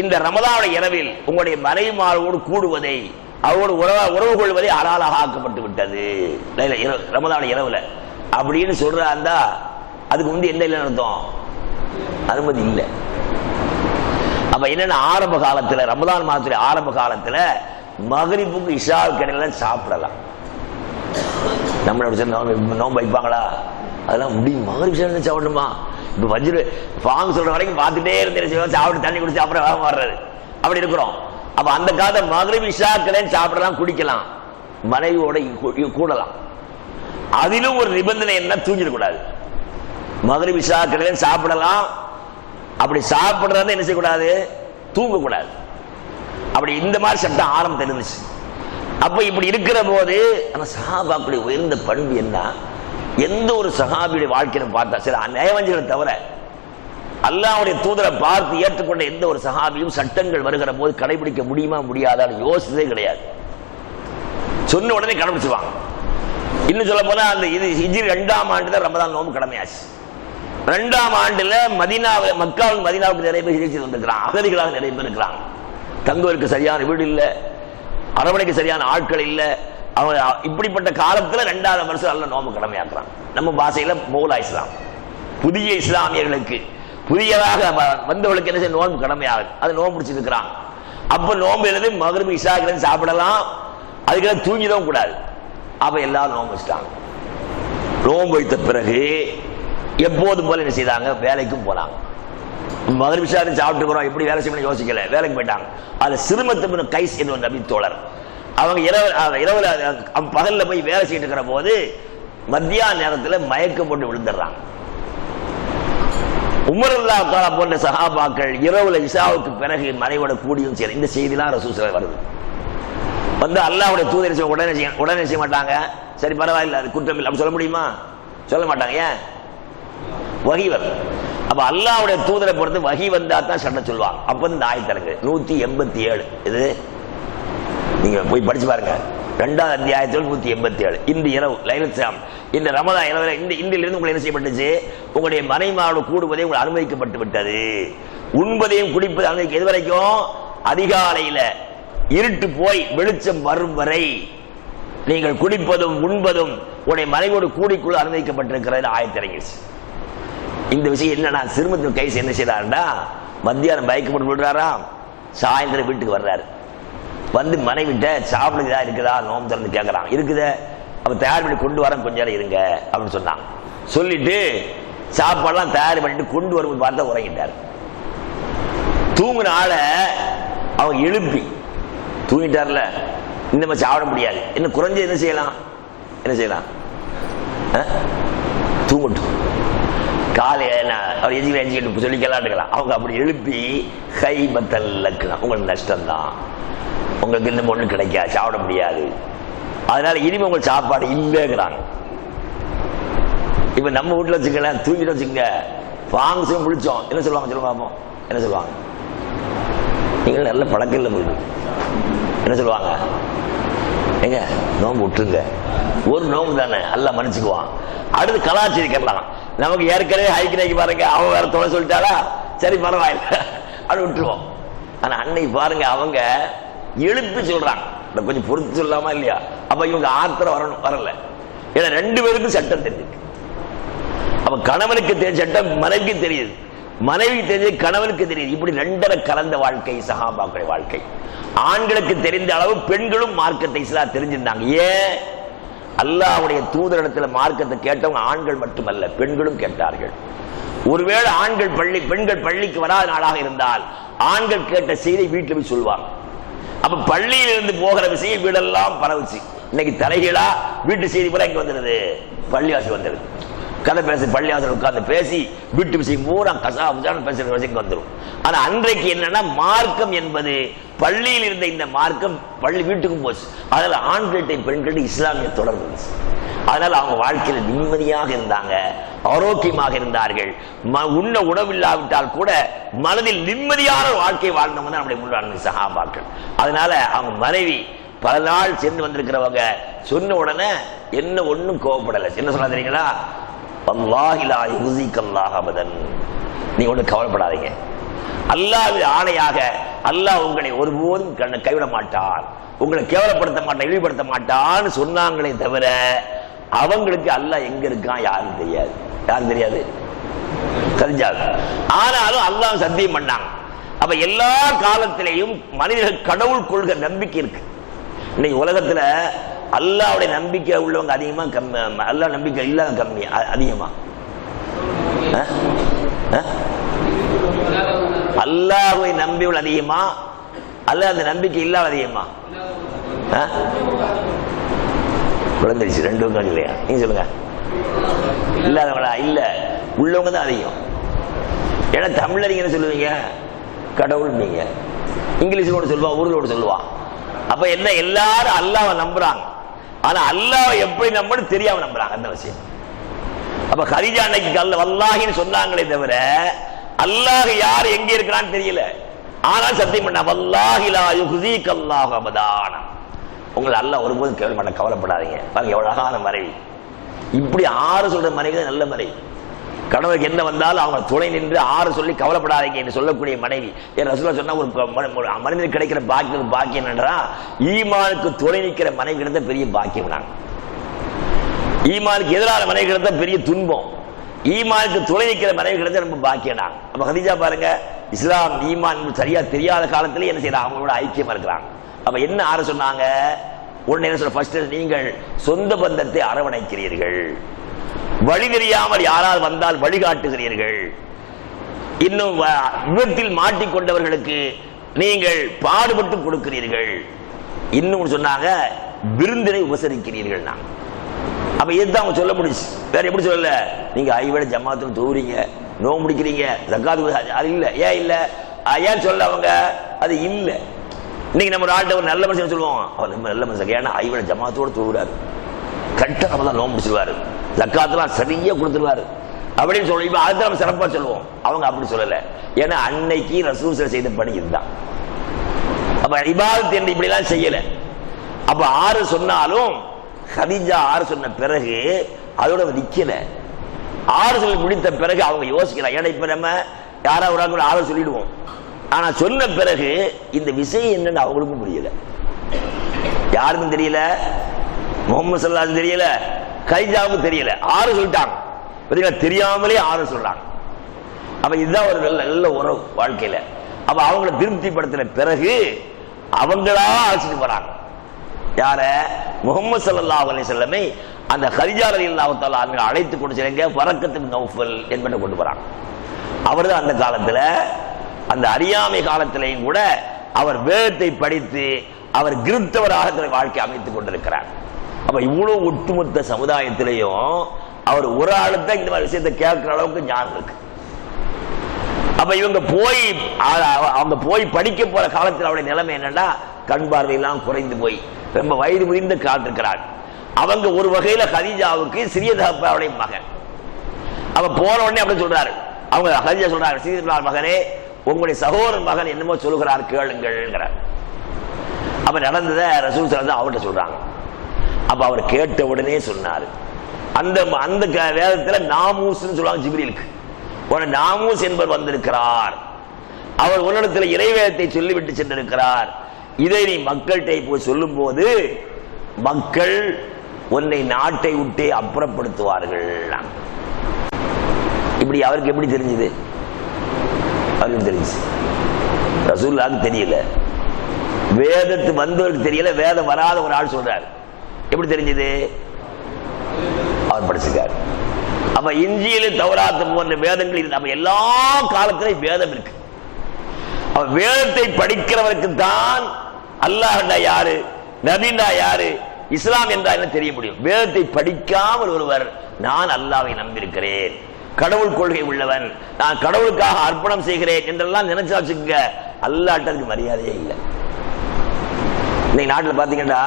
இந்த ரமலான் இரவில் உங்களுடைய மனைவிமாரோடு கூடுவதை, அவரோடு உறவு கொள்வதை ஹலாலாக ஆக்கப்பட்டு விட்டது ரமலான் இரவுல அப்படின்னு சொல்றாந்தா அதுக்கு என்ன இல்லைன்னு அர்த்தம்? அனுமதி இல்லை. அப்ப என்னன்னா ஆரம்ப காலத்துல ரமலான் மாதத்துல ஆரம்ப காலத்துல மகரிப்புக்கு இஷாவுக்கு இடையில சாப்பிடலாம். நம்மளோட நோன்பு வைப்பாங்களா? அதெல்லாம் முடியும். மகரிப் இஷா சாப்பிடணுமா? இப்ப வஜ்ரு பாங்க சொல்ற வரைக்கும் பார்த்துட்டே இருந்தேன், சாப்பிட்டு தண்ணி குடிச்சு அப்புறம் வேகம் வர்றது அப்படி இருக்கிறோம். அப்ப அந்த காலத்தை மகரிப் இஷாக்களை சாப்பிடலாம், குடிக்கலாம், மனைவியோட கூடலாம். அதிலும் ஒரு நிபந்தனை என்ன, தூங்கிடக்கூடாது. மகரிப் இஷாக்களை சாப்பிடலாம், அப்படி சாப்பிடுறது என்ன செய்யக்கூடாது? தூங்கக்கூடாது. அப்படி இந்த மாதிரி சட்டம் ஆரம்பம் இருந்துச்சு. அப்ப இப்படி இருக்கிற போது சஹாபாக்களுடைய உயர்ந்த பண்பு என்ன, எந்த ஒரு சஹாபியுடைய வாழ்க்கையை பார்த்தா சில நயவஞ்சகளை தவிர அல்லாஹ்வுடைய தூதரை பார்த்து ஏற்றுக்கொண்ட எந்த ஒரு சஹாபியும் சட்டங்கள் வருகிற போது கடைபிடிக்க முடியுமா முடியாதான்னு யோசிச்சதே கிடையாது. சொன்ன உடனே கடைபிடிச்சுவாங்க. இன்னும் சொல்ல போனா அந்த இது ஹிஜ்ரி 2ஆம் ஆண்டு தான் ரமதான் நோன்பு கடமையாச்சு. 2ஆம் ஆண்டுல மக்காவுக்கு மதீனாவுக்கு நிறைய பேர் ஹிஜ்ரி வந்திருக்கிறாங்க, அகதிகளாக நிறைய பேர் இருக்கிறாங்க. தங்குவதற்கு சரியான வீடு இல்லை, அரவணைக்கு சரியான ஆட்கள் இல்லை. அவங்க இப்படிப்பட்ட காலத்துல 2ஆவது வருஷம் அல்ல நோன்பு கடமையாக்குறாங்க. நம்ம பாஷையில மௌலா இஸ்லாம், புதிய இஸ்லாமியர்களுக்கு புதியதாக வந்தவர்களுக்கு என்ன செய்ய நோன்பு கடமையாகுது. அது நோன்பு பிடிச்சிருக்கிறாங்க. அப்ப நோன்பு எழுது மகரிப் இஷாக்கள் சாப்பிடலாம், அதுக்கெல்லாம் தூங்கிடவும் கூடாது. அப்ப எல்லாரும் நோன்பு வச்சுட்டாங்க. நோன்பு வைத்த பிறகு எப்போதும் போல என்ன செய்தாங்க, வேலைக்கும் போனாங்க. மகரிப் இஷாக்கள் சாப்பிட்டுக்கிறோம், எப்படி வேலை செய்யணும்னு யோசிக்கல, வேலைக்கு போயிட்டாங்க. அதுல சிறுமத்து கைஸ் என்ற நபி தோழர், அவங்க இரவுல பகல்ல போய் வேலை செய்யிட்டு இருக்கிற போது மத்தியான நேரத்தில் மயக்கம் போட்டு விழுந்துடுறாங்க. உமர் ரலியல்லாஹு போன்ற சஹாபாக்கள் இரவுல இஷாவுக்கு பிறகு மனைவியோட கூடியும் செய்ய இந்த செய்திலாம் ரசூலுல்லாஹி வருது. அல்லாஹ்வுடைய தூதர் உடனே செய்ய மாட்டாங்க. சரி பரவாயில்லை, அது குற்றம் இல்லை அப்படி சொல்ல முடியுமா? சொல்ல மாட்டாங்க. ஏன்? வஹி வரும். அப்ப அல்லாஹ்வுடைய தூதரை பொறுத்து வஹி வந்தா தான் சட்டம் சொல்லுவாங்க. அப்ப இந்த ஆயத்தரங்கு 187 இது நீங்க போய் படிச்சு பாருங்க. 2ஆவது அத்தியாயத்தில் 187 இந்த இரவு லைலத்துல் இந்த ரமதான் இரவுல இன்றிலிருந்து உங்களுக்கு என்ன செய்யப்பட்டுச்சு, உங்களுடைய மனைவிமாரோடு கூடுவதை உங்களுக்கு அனுமதிக்கப்பட்டு விட்டது. உண்பதையும் குடிப்பது அனுமதிக்க எது வரைக்கும்? அதிகாலையில இருட்டு போய் வெளிச்சம் வரும் வரை நீங்கள் குடிப்பதும் உண்பதும் உங்களுடைய மனைவியோடு கூடிக்குள்ள அனுமதிக்கப்பட்டிருக்கிறது ஆயத்திறங்கிடுச்சு. இந்த விஷயம் என்னன்னா, சிறுமத்து கைஸ் என்ன செய்யறாருன்னா, மத்தியானம் பயக்கப்பட்டு விடுறாராம், சாயந்தரம் வீட்டுக்கு வர்றாரு. மனைவிட்ட சாப்பிடுதா இருக்குதா நோம்பு திறந்து கேட்கறாங்க. இருக்குத, அப்ப தயார் பண்ணி கொண்டு வர கொஞ்ச நேரம் இருங்க அப்படின்னு சொன்னாங்க. சொல்லிட்டு சாப்பாடுலாம் தயார் பண்ணிட்டு கொண்டு வரும்போது பார்த்தா உறங்கிட்டார். தூங்குன ஆள அவங்க எழுப்பி தூங்கிட்டார்ல, இந்த மாதிரி சாப்பிட முடியாது, என்ன குறைஞ்ச என்ன செய்யலாம் தூங்கட்டும், காலையில அவர் எஞ்சிக்கிட்டு சொல்லிக்கலாம். அவங்க அப்படி எழுப்பி கைபத்தல் லக்குனா உங்களுக்கு நஷ்டம்தான், உங்களுக்கு இந்த ஒண்ணு கிடைக்காது, சாப்பிட முடியாது, அதனால இனிமே உங்களுக்கு சாப்பாடு இல்லைங்கிறாங்க. இப்ப நம்ம வீட்டுல வச்சுக்கலாம், தூங்கிட்டு வச்சுங்க வாங்க முடிச்சோம் என்ன சொல்லுவாங்க சொல்லுங்க பார்ப்போம், என்ன சொல்லுவாங்க? நீங்க நல்ல பழக்கம் இல்லை உங்களுக்கு என்ன சொல்லுவாங்க? எங்க நோம்பு விட்டுருங்க, ஒரு நோம்பு தானே எல்லாம் மன்னிச்சுக்குவான். அடுத்து கலாச்சாரிக்கலாம், நமக்கு ஏற்கனவே ஹைக்கிரைக்கு பாருங்க, அவன் வேற தோணை சொல்லிட்டாரா, சரி பரவாயில்ல அப்படி விட்டுருவோம். ஆனா அன்னைக்கு பாருங்க அவங்க எழுப்பி சொல்றாங்க, கொஞ்சம் பொறுத்து சொல்லாமா இல்லையா? அப்ப இவங்க ஆத்திரம் வரல. ஏன்னா 2 பேருக்கும் சட்டம் தெரிஞ்சிருக்கு. அப்ப கணவனுக்கு தெரிஞ்ச சட்டம் மனைவிக்கு தெரியுது, மனைவி தெரிஞ்சது கணவனுக்கு தெரியுது. இப்படி 2 கலந்த வாழ்க்கை சஹாபாக்களுடைய வாழ்க்கை. ஆண்களுக்கு தெரிந்த அளவு பெண்களும் மார்க்கத்தை இஸ்லாம் தெரிஞ்சிருந்தாங்க. ஏன்? அல்லாஹ்வுடைய தூதரிடத்துல மார்க்கத்தை கேட்டவங்க ஆண்கள் மட்டுமல்ல, பெண்களும் கேட்டார்கள். ஒருவேளை பெண்கள் பள்ளிக்கு வராத நாளாக இருந்தால் ஆண்கள் கேட்ட செய்தி வீட்டில் போய் சொல்வாங்க. அப்ப பள்ளியில் இருந்து போகிற விஷயம் வீடெல்லாம் பரவுச்சு. இன்னைக்கு தலைகீழா வீட்டு செய்தி பூரா இங்க வந்துடுது, பள்ளிவாசி வந்துடுது. கதை பேச பள்ளிவாசல் உட்கார்ந்து பேசி வீட்டு விஷயம் பூரா கசாபுசான பேசுற விஷயம் வந்துடும். ஆனா அன்றைக்கு என்னன்னா, மார்க்கம் என்பது பள்ளியில் இருந்த இந்த மார்க்கம் பள்ளி வீட்டுக்கும் போச்சு. அதனால ஆண்கள்கிட்ட பெண்கள்ட்ட இஸ்லாமிய தொடர்பு இருந்துச்சு. அதனால அவங்க வாழ்க்கையில நிம்மதியாக இருந்தாங்க, ஆரோக்கியமாக இருந்தார்கள். உண்ண உணவில்லாவிட்டால் கூட மனதில் நிம்மதியான வாழ்க்கை வாழ்ந்தவங்க தான் நம்முடைய முன்னாள் சஹாபாக்கள். அதனால அவங்க மனைவி பல நாள் சென்று வந்திருக்கிறவங்க சொன்ன உடனே என்ன ஒன்னும் கோவப்படலை. என்ன சொல்ல தெரியுங்களா? அல்லாஹ் லா யுஸிக அல்லாஹ் அபதன், நீ ஒன்றும் கவலைப்படாதீங்க, அல்லாஹ்வின் ஆணையாக அல்லாஹ் உங்களை ஒருபோதும் கைவிட மாட்டார், உங்களை கேவலப்படுத்த மாட்டான், இழிவுபடுத்த மாட்டான்னு சொன்னாங்களே தவிர அவங்களுக்கு அல்லாஹ் எங்க இருக்கான் யாரும் தெரியாது. யாரும் தெரியாது, கதிஜா. ஆனாலும் அல்லாஹ் சத்தியம் பண்ணாங்க. அப்ப எல்லா காலத்திலையும் மனிதர்கள் கடவுள் கொள்கிற நம்பிக்கை இருக்கு. இன்னைக்கு உலகத்துல அல்லாஹ்வுடைய நம்பிக்கை உள்ளவங்க அதிகமா கம்மி, அல்லாஹ் நம்பிக்கை இல்லாத கம்மி அதிகமா. அல்லாஹ்வை நம்பியுள்ள அதிகமா, அல்ல அந்த நம்பிக்கை இல்லாத அதிகமா? குழந்தைச்சு 2 இல்லையா? நீங்க சொல்லுங்க. இல்லாதவங்களா? இல்ல, உள்ளவங்க தான் அதிகம். ஏன்னா தமிழ்ல நீங்க என்ன சொல்லுவீங்க? கடவுள். நீங்க இங்கிலீஷ்ல ஒன்று சொல்லுவான், உருது ஒன்று சொல்லுவான். அப்ப என்ன, எல்லாரும் அல்லாஹ்வை நம்புறாங்க. ஆனா அல்லாஹ்வை எப்படி நம்பணும் தெரியாம நம்புறாங்க, அந்த விஷயம். அப்ப கதீஜா அன்னைக்கு வல்லாஹின்னு சொன்னாங்களே தவிர அல்லாஹ் யார் எங்க இருக்கிறான்னு தெரியல. ஆனால் சத்தியம் பண்ண, வல்லாஹி லா யுஸிக அல்லாஹ் அபதான், உங்களை அல்லாஹ் ஒருபோதும் கேள்வி பண்ண, கவலைப்படாதீங்க. பாருங்க எவ்வளவு அழகான மனைவி. இப்படி 6 சொல்ற மனைவி தான் நல்ல மனைவி. கணவருக்கு என்ன வந்தாலும் அவங்க துணை நின்று 6 சொல்லி கவலைப்படாதீங்க என்று சொல்லக்கூடிய மனைவி. என் ரசூலுல்லாஹ் சொன்னா, ஒரு மனிதனுக்கு கிடைக்கிற பாக்கியம் என்னன்றா, ஈமானுக்கு துணை நிற்கிற மனைவி கிடைத்த பெரிய பாக்கியம். நாங்க ஈமானுக்கு எதிரான மனைவி கிடைத்த பெரிய துன்பம், ஈமானுக்கு துணை நிற்கிற மனைவி கிடைத்த ரொம்ப பாக்கியம். நாங்க அப்ப கதீஜா பாருங்க, இஸ்லாம் ஈமான் சரியா தெரியாத காலத்திலே என்ன செய்யறாங்க, அவங்களோட ஐக்கியமா இருக்கிறாங்க. அப்ப என்ன 6 சொன்னாங்க? ஒன்னு என்ன சொல்ற, ஃபர்ஸ்ட் நீங்கள் சொந்த பந்தத்தை அரவணைக்கிறீர்கள், வழி தெரியாமல் யாரால் வந்தால் வழிகாட்டுகிறீர்கள், இன்னும் விபத்தில் மாட்டிக்கொண்டவர்களுக்கு நீங்கள் பாடுபட்டு கொடுக்கிறீர்கள், இன்னும் சொன்னாங்க விருந்தினை உபசரிக்கிறீர்கள். நாங்க அப்ப இதுதான் அவங்க சொல்ல முடிச்சு, வேற எப்படி சொல்லல. நீங்க ஐவேளை ஜமாத்துல தூறீங்க, நோம்பு முடிக்கிறீங்க, ஜக்காத்து அது இல்ல. ஏன் இல்ல? ஏன் சொல்ல அவங்க அது இல்ல. இன்னைக்கு நம்ம ஆள்கிட்ட ஒரு நல்ல மனுஷன் சொல்லுவோம், அவர் ரொம்ப நல்ல மனுஷன், ஏன்னா ஐவேளை ஜமாத்தோடு தூவுறாரு, கரெக்டாக நம்ம தான் நோம்பு முடிச்சிருவாரு, ஜக்காத்துலாம் சரியா கொடுத்துருவாரு அப்படின்னு சொல்லி அதுதான் நம்ம சிறப்பா சொல்லுவோம். அவங்க அப்படி சொல்லல, ஏன்னா அன்னைக்கு ரசூல் செய்த பணி இதுதான். அப்ப இபாதத் என்று இப்படி எல்லாம் செய்யல. அப்ப 6 சொன்னாலும் கதீஜா 6 சொன்ன பிறகு அதோட நிக்கல. 6 சொல்லி முடித்த பிறகு அவங்க யோசிக்கிறாங்க. ஏன்னா இப்ப நம்ம யாராவது ஒரு 6 சொல்லிடுவோம், ஆனா சொன்ன பிறகு இந்த விஷயம் என்னன்னு அவங்களுக்கும் புரியல, யாருக்கும் தெரியல, முகமது ஸல்லல்லாஹு தெரியல, கதீஜாவுக்கும் தெரியல. 6 சொல்லிட்டாங்க, தெரியாமலே 6 சொல்றாங்க. அப்ப இதுதான் ஒரு நல்ல உறவு வாழ்க்கையில. அப்ப அவங்களை திருப்திப்படுத்தின பிறகு அவங்களா அழைச்சிட்டு போறாங்க. யார? முகமது ஸல்லல்லாஹு அலைஹி வஸல்லம் அந்த கதீஜா ரலியல்லாஹு தஆலா அன்ஹா அழைத்து கொண்டு செல்லுங்க, வரக்கத் பின் நௌஃபல் என்பதை கொண்டு போறாங்க. அவர்தான் அந்த காலத்துல, அந்த அறியாமை காலத்திலையும் கூட அவர் வேதத்தை படித்து அவர் கிறிஸ்தவராக தன்னுடைய வாழ்க்கை அமைத்துக் கொண்டிருக்கிறார். அப்ப இவ்வளவு ஒட்டுமொத்த சமுதாயத்திலையும் அவர் ஒரு ஆளுதான் இந்த மாதிரி விஷயத்தை கேட்கிற அளவுக்கு ஞானம் இருக்கு. அப்ப அவங்க போய் படிக்க போற காலத்தில் அவருடைய நிலைமை என்னன்னா, கண் பார்வையெல்லாம் குறைந்து போய் ரொம்ப வயது முதிர்ந்த காட்டிருக்கிறார். அவங்க ஒரு வகையில கதீஜாவுக்கு சிறிய தகப்பனுடைய மகன். அவ போன உடனே அப்படி சொல்றாரு, அவங்க கதீஜா சொல்றாரு, சிறிய மகனே, உங்களுடைய சகோதரன் மகன் என்னமோ சொல்லுகிறார், கேளுங்கள். அப்ப நடந்ததை ரசூல் ஸல்லல்லாஹு அவர்கிட்ட சொல்றாங்க. அப்ப அவர் கேட்ட உடனே சொன்னாரு, அந்த அந்த வேதத்துல நாமூஸ்ன்னு சொல்லுவாங்க ஜிப்ரீலுக்கு. ஒரு நாமூஸ் என்பவர் வந்திருக்கிறார், அவர் உன்னிடத்தில் இறைவேதத்தை சொல்லிவிட்டு சென்றிருக்கிறார், இதை நீ மக்கள்கிட்ட போய் சொல்லும் போது மக்கள் உன்னை நாட்டை விட்டே அப்புறப்படுத்துவார்கள். இப்படி அவருக்கு எப்படி தெரிஞ்சது? அவருக்கு தெரிஞ்சு, ரசூலுல்லாஹ்வுக்கு தெரியல, வேதத்து வந்தவருக்கு தெரியல, வேதம் வராத ஒரு ஆள் சொல்றாரு. எப்படி தெரிஞ்சது? அவர் படிச்சிருக்காரு. அப்ப இன்ஜீல் தௌராத் போன்ற வேதங்கள் இருக்கு. அப்ப எல்லா காலத்திலும் வேதம் இருக்கு. வேதத்தை படிக்கிறவருக்கு தான் அல்லாஹ்னா யாரு, நபினா யாரு, இஸ்லாம் என்றால் என்ன தெரிய முடியும். வேதத்தை படிக்காமல் ஒருவர் நான் அல்லாஹ்வை நம்பியிருக்கிறேன், கடவுள் கொள்கை உள்ளவன், நான் கடவுளுக்காக அர்ப்பணம் செய்கிறேன் என்றெல்லாம் நினைச்சா வச்சுக்க, அல்லாஹ்வுக்கு மரியாதையே இல்லை. இன்னைக்கு நாட்டில் பார்த்தீங்கன்னா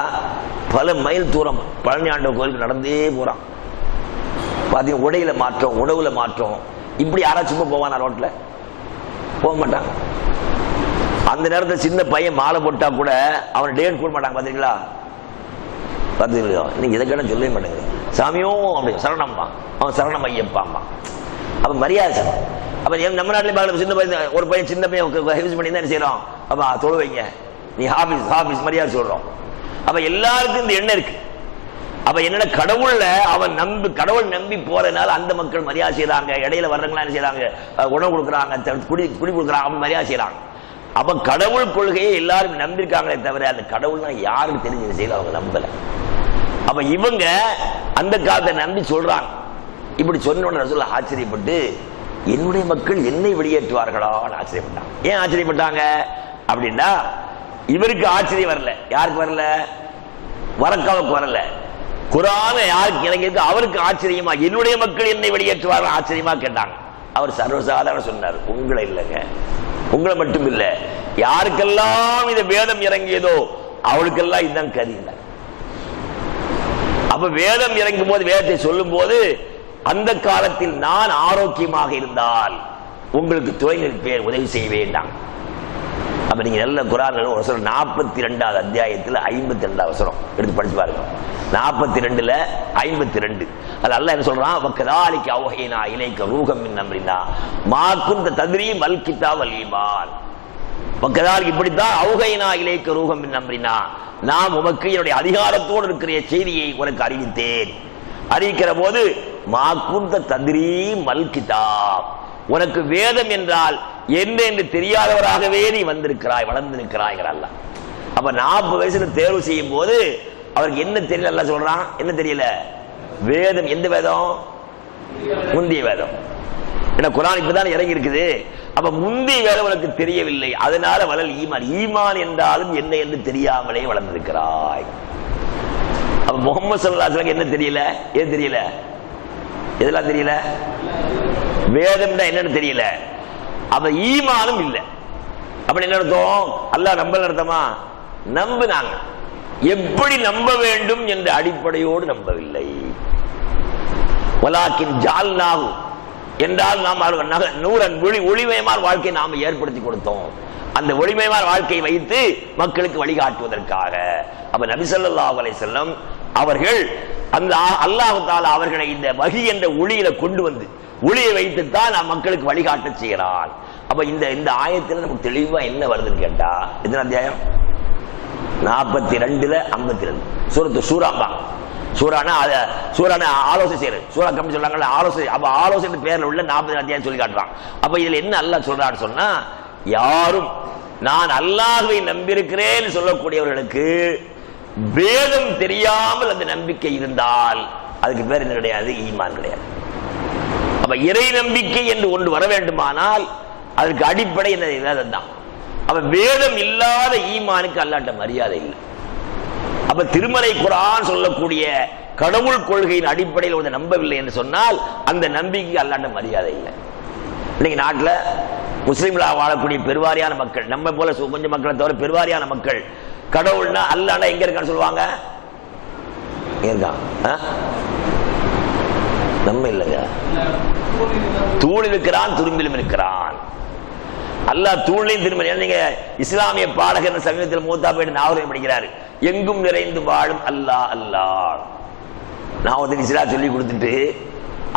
பல மைல் தூரம் பழனி ஆண்டவர் கோயிலுக்கு நடந்தே போறான். பார்த்தீங்க, உடையில மாற்றம், உணவுல மாற்றம். இப்படி யாராச்சும் போவானா? ரோட்ல போக மாட்டாங்க. அந்த நேரத்தில் சின்ன பையன் மாலை போட்டா கூட அவன் டேட் கூட மாட்டாங்க. பார்த்தீங்களா? பார்த்தீங்களா? நீங்க இதை கேட்ட சொல்லவே மாட்டேங்க. சாமியும் அப்படி சரணம்மா, அவன் சரணம் ஐயப்பாம்மா. அப்ப மரியாதை. அப்ப நம்ம நாட்டிலே சின்ன பையன், ஒரு பையன் சின்ன பையன் ஹெல்ப் பண்ணி தான் என்ன செய்யறோம்? அப்ப தொழு வைங்க, நீ ஹாபிஸ் ஹாபிஸ் மரியாதை சொல்றோம். அப்ப எல்லாருக்கும் இந்த எண்ணம் இருக்கு. அப்ப என்னன்னா கடவுள்ல அவன் கடவுள் நம்பி போறதுனால அந்த மக்கள் மரியாதை செய்யறாங்க. இடையில வர்றவங்களா என்ன செய்யறாங்க? உணவு கொடுக்குறாங்க, குடி கொடுக்குறாங்க, அவன் மரியாதை செய்யறாங்க. அப்ப கடவுள் கொள்கையை எல்லாரும் நம்பியிருக்காங்களே தவிர அந்த கடவுள்னா யாருக்கு தெரிஞ்சு செய்யல, அவங்க நம்பல. அப்ப இவங்க அந்த காலத்தை நம்பி சொல்றாங்க. இப்படி சொன்ன உடனே ரசூலுல்லாஹ் ஆச்சரியப்பட்டு, என்னுடைய மக்கள் என்னை வெளியேற்றுவார்களான்னு ஆச்சரியப்பட்டாங்க. ஏன் ஆச்சரியப்பட்டாங்க அப்படின்னா, இவருக்கு ஆச்சரியம் வரல. யாருக்கு வரல? வரக்காவுக்கு வரல. குர்ஆன் யாருக்கு இறங்கியிருக்கு அவருக்கு ஆச்சரியமா, என்னுடைய மக்கள் என்னை வெளியேற்றுவார்கள் ஆச்சரியமா கேட்டாங்க. அவர் சர்வசாதாரண சொன்னார், உங்களை இல்லைங்க, உங்களை மட்டும் இல்ல, யாருக்கெல்லாம் இந்த வேதம் இறங்கியதோ அவளுக்கெல்லாம் இதுதான் கதினார். அப்ப வேதம் இறங்கும் போது, வேதத்தை சொல்லும் போது, அந்த காலத்தில் நான் ஆரோக்கியமாக இருந்தால் உங்களுக்கு துணை நிற்பேன், உதவி செய்ய வேண்டாம். அப்ப நீங்க நல்ல குர்ஆன் 42வது அத்தியாயத்தில் 52வது வசனம் எடுத்து படிச்சு பாருங்க. 42ல 52 அது அல்லாஹ் என்ன சொல்றான்? வகதாலிக அவ்ஹைனா இலைக ரூஹம் மின் அம்ரினா மா குன்த தத்ரீ மல் கிதாப் வல் ஈமான். வகதாலிக இப்படித்தான் அவ்ஹைனா இலைக ரூஹம் மின் அம்ரினா, நாம் உமக்கு என்னுடைய அதிகாரத்தோடு இருக்கிற செய்தியை உனக்கு அறிவித்தேன். அறிவிக்கிற போது மா குன்த தத்ரீ மல் கிதாப், உனக்கு வேதம் என்றால் என்ன என்று தெரியாதவராகவே நீ வந்திருக்கிறாய், வளர்ந்திருக்கிறாய் அல்லாஹ். அப்ப 40 வயசுல தேர்வு செய்யும் போது அவருக்கு என்ன தெரியல, அல்லாஹ் சொல்றான், என்ன தெரியல? வேதம். எந்த வேதம்? முந்திய வேதம். ஏன்னா குர்ஆன் இப்பதான் இறங்கி இருக்குது. அப்ப முந்திய வேதம் உனக்கு தெரியவில்லை, அதனால வளல் ஈமான். ஈமான் என்றாலும் என்ன என்று தெரியாமலே வளர்ந்திருக்கிறாய். அப்ப முஹம்மது ஸல்லல்லாஹு அலைஹி வஸல்லம் என்ன தெரியல? ஏன் தெரியல? எதெல்லாம் தெரியல? வேதம் என்னன்னு தெரியல. அப்ப ஈமானும் இல்லை. அப்படி என்ன அர்த்தம்? அல்லாஹ் நம்பல அர்த்தமா? நம்பினாங்க. எப்படி நம்ப வேண்டும் என்ற அடிப்படையோடு நம்பவில்லை. வலாக்கின் ஜால்நாஹு என்றால் நாம் நூரன் ஒளிமயமான வாழ்க்கையை நாம் ஏற்படுத்தி கொடுத்தோம். அந்த ஒளிமயமான வாழ்க்கையை வைத்து மக்களுக்கு வழிகாட்டுவதற்காக. அப்ப நபி ஸல்லல்லாஹு அலைஹி வஸல்லம் அவர்கள் அந்த அல்லாஹ் தஆலா அவர்களை இந்த வஹி என்ற ஒளியில கொண்டு வந்து ஒளியை வைத்துத்தான் மக்களுக்கு வழிகாட்ட செய்கிறான். அப்ப இந்த ஆயத்தில் நமக்கு தெளிவா என்ன வருதுன்னு கேட்டா, எத்தனை அத்தியாயம்? 42ல 52 சூரத்து சூராம்பா. சூரானா ஆலோசனை செய்யறது. சூரா கம்மி சொல்றாங்கல்ல, ஆலோசனை. அப்ப ஆலோசனை பேர்ல உள்ள 40 அத்தியாயம் சொல்லி காட்டுறான். அப்ப இதுல என்ன அல்லாஹ் சொல்றான்னு சொன்னா, யாரும் நான் அல்லாஹ்வை நம்பியிருக்கிறேன் சொல்லக்கூடியவர்களுக்கு வேதம் தெரியாமல் அந்த நம்பிக்கை இருந்தால் அதுக்கு பேர் என்ன கிடையாது? ஈமான் கிடையாது. அப்ப இறை நம்பிக்கை என்று ஒன்று வர வேண்டுமானால் அதற்கு அடிப்படை என்ன? வேதம் தான். அப்ப வேதம் இல்லாத ஈமானுக்கு அல்லாஹ்ட்ட மரியாதை இல்லை. அப்ப திருமறை குர்ஆன் சொல்லக்கூடிய கடவுள் கொள்கையின் அடிப்படையில் ஒன்று நம்பவில்லை என்று சொன்னால் அந்த நம்பிக்கை அல்லாஹ்ட்ட மரியாதை இல்லை. இன்னைக்கு நாட்டில் முஸ்லிம்களாக வாழக்கூடிய பெருவாரியான மக்கள், நம்ம போல கொஞ்சம் மக்களை தவிர பெருவாரியான மக்கள் கடவுள்னா அல்லாஹ்னா எங்க இருக்கான்னு சொல்லுவாங்க. இருக்கான் நம்ம இல்லைங்க, தூணில் இருக்கிறான், துரும்பிலும் இருக்கிறான். அல்லாஹ் தூணிலையும் திரும்ப. நீங்க இஸ்லாமிய பாடகர் சமீபத்தில் மூத்தா போயிட்டு நாவரம் படிக்கிறாரு, எங்கும் நிறைந்து வாழும் அல்லாஹ் அல்லாஹ். நான் வந்து இஸ்லாம் சொல்லி கொடுத்துட்டு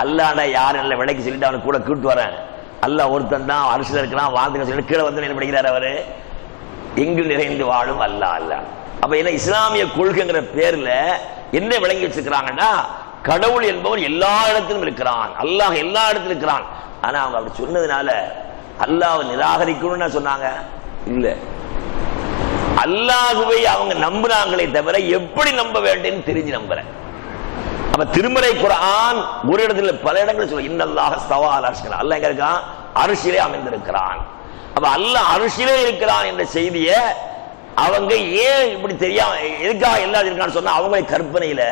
அல்லாஹ்னா யாரு நல்ல விலைக்கு சொல்லிட்டு அவனை கூட கூப்பிட்டு வரேன். அல்லாஹ் ஒருத்தன் தான், அரசியல் இருக்கலாம், வாழ்ந்துக்க சொல்லி கீழே வந்து என்ன படிக்கிறார் அவரு? எங்கு நிறைந்து வாழும் அல்லாஹ் அல்லாஹ். அப்ப என்ன இஸ்லாமிய கொள்கைங்கிற பேர்ல என்ன விளங்கி வச்சிருக்கிறாங்கன்னா, கடவுள் என்பவர் எல்லா இடத்திலும் இருக்கிறான், அல்லாஹ் எல்லா இடத்திலும் இருக்கிறான். ஆனா அவங்க அப்படி சொன்னதுனால அல்லாஹ்வை நிராகரிக்கணும்னு சொன்னாங்க இல்ல, அல்லாஹ்வை அவங்க நம்புறாங்களே தவிர எப்படி நம்ப வேண்டும் தெரிஞ்சு நம்புறேன். அப்ப திருமறை குர்ஆன் ஒரு இடத்துல பல இடங்கள் சொல்ல இன்னல்லாஹ ஸ்தவா அலா அர்ஷ், அல்லாஹ் எங்க இருக்கான்? அர்ஷிலே அமைந்திருக்கிறான். அப்ப அல்லாஹ் அர்ஷிலே இருக்கிறான் என்ற செய்தியை அவங்க ஏன் இப்படி தெரியாம எதுக்காக எல்லாம் இருக்கான்னு சொன்னா, அவங்களை கற்பனையில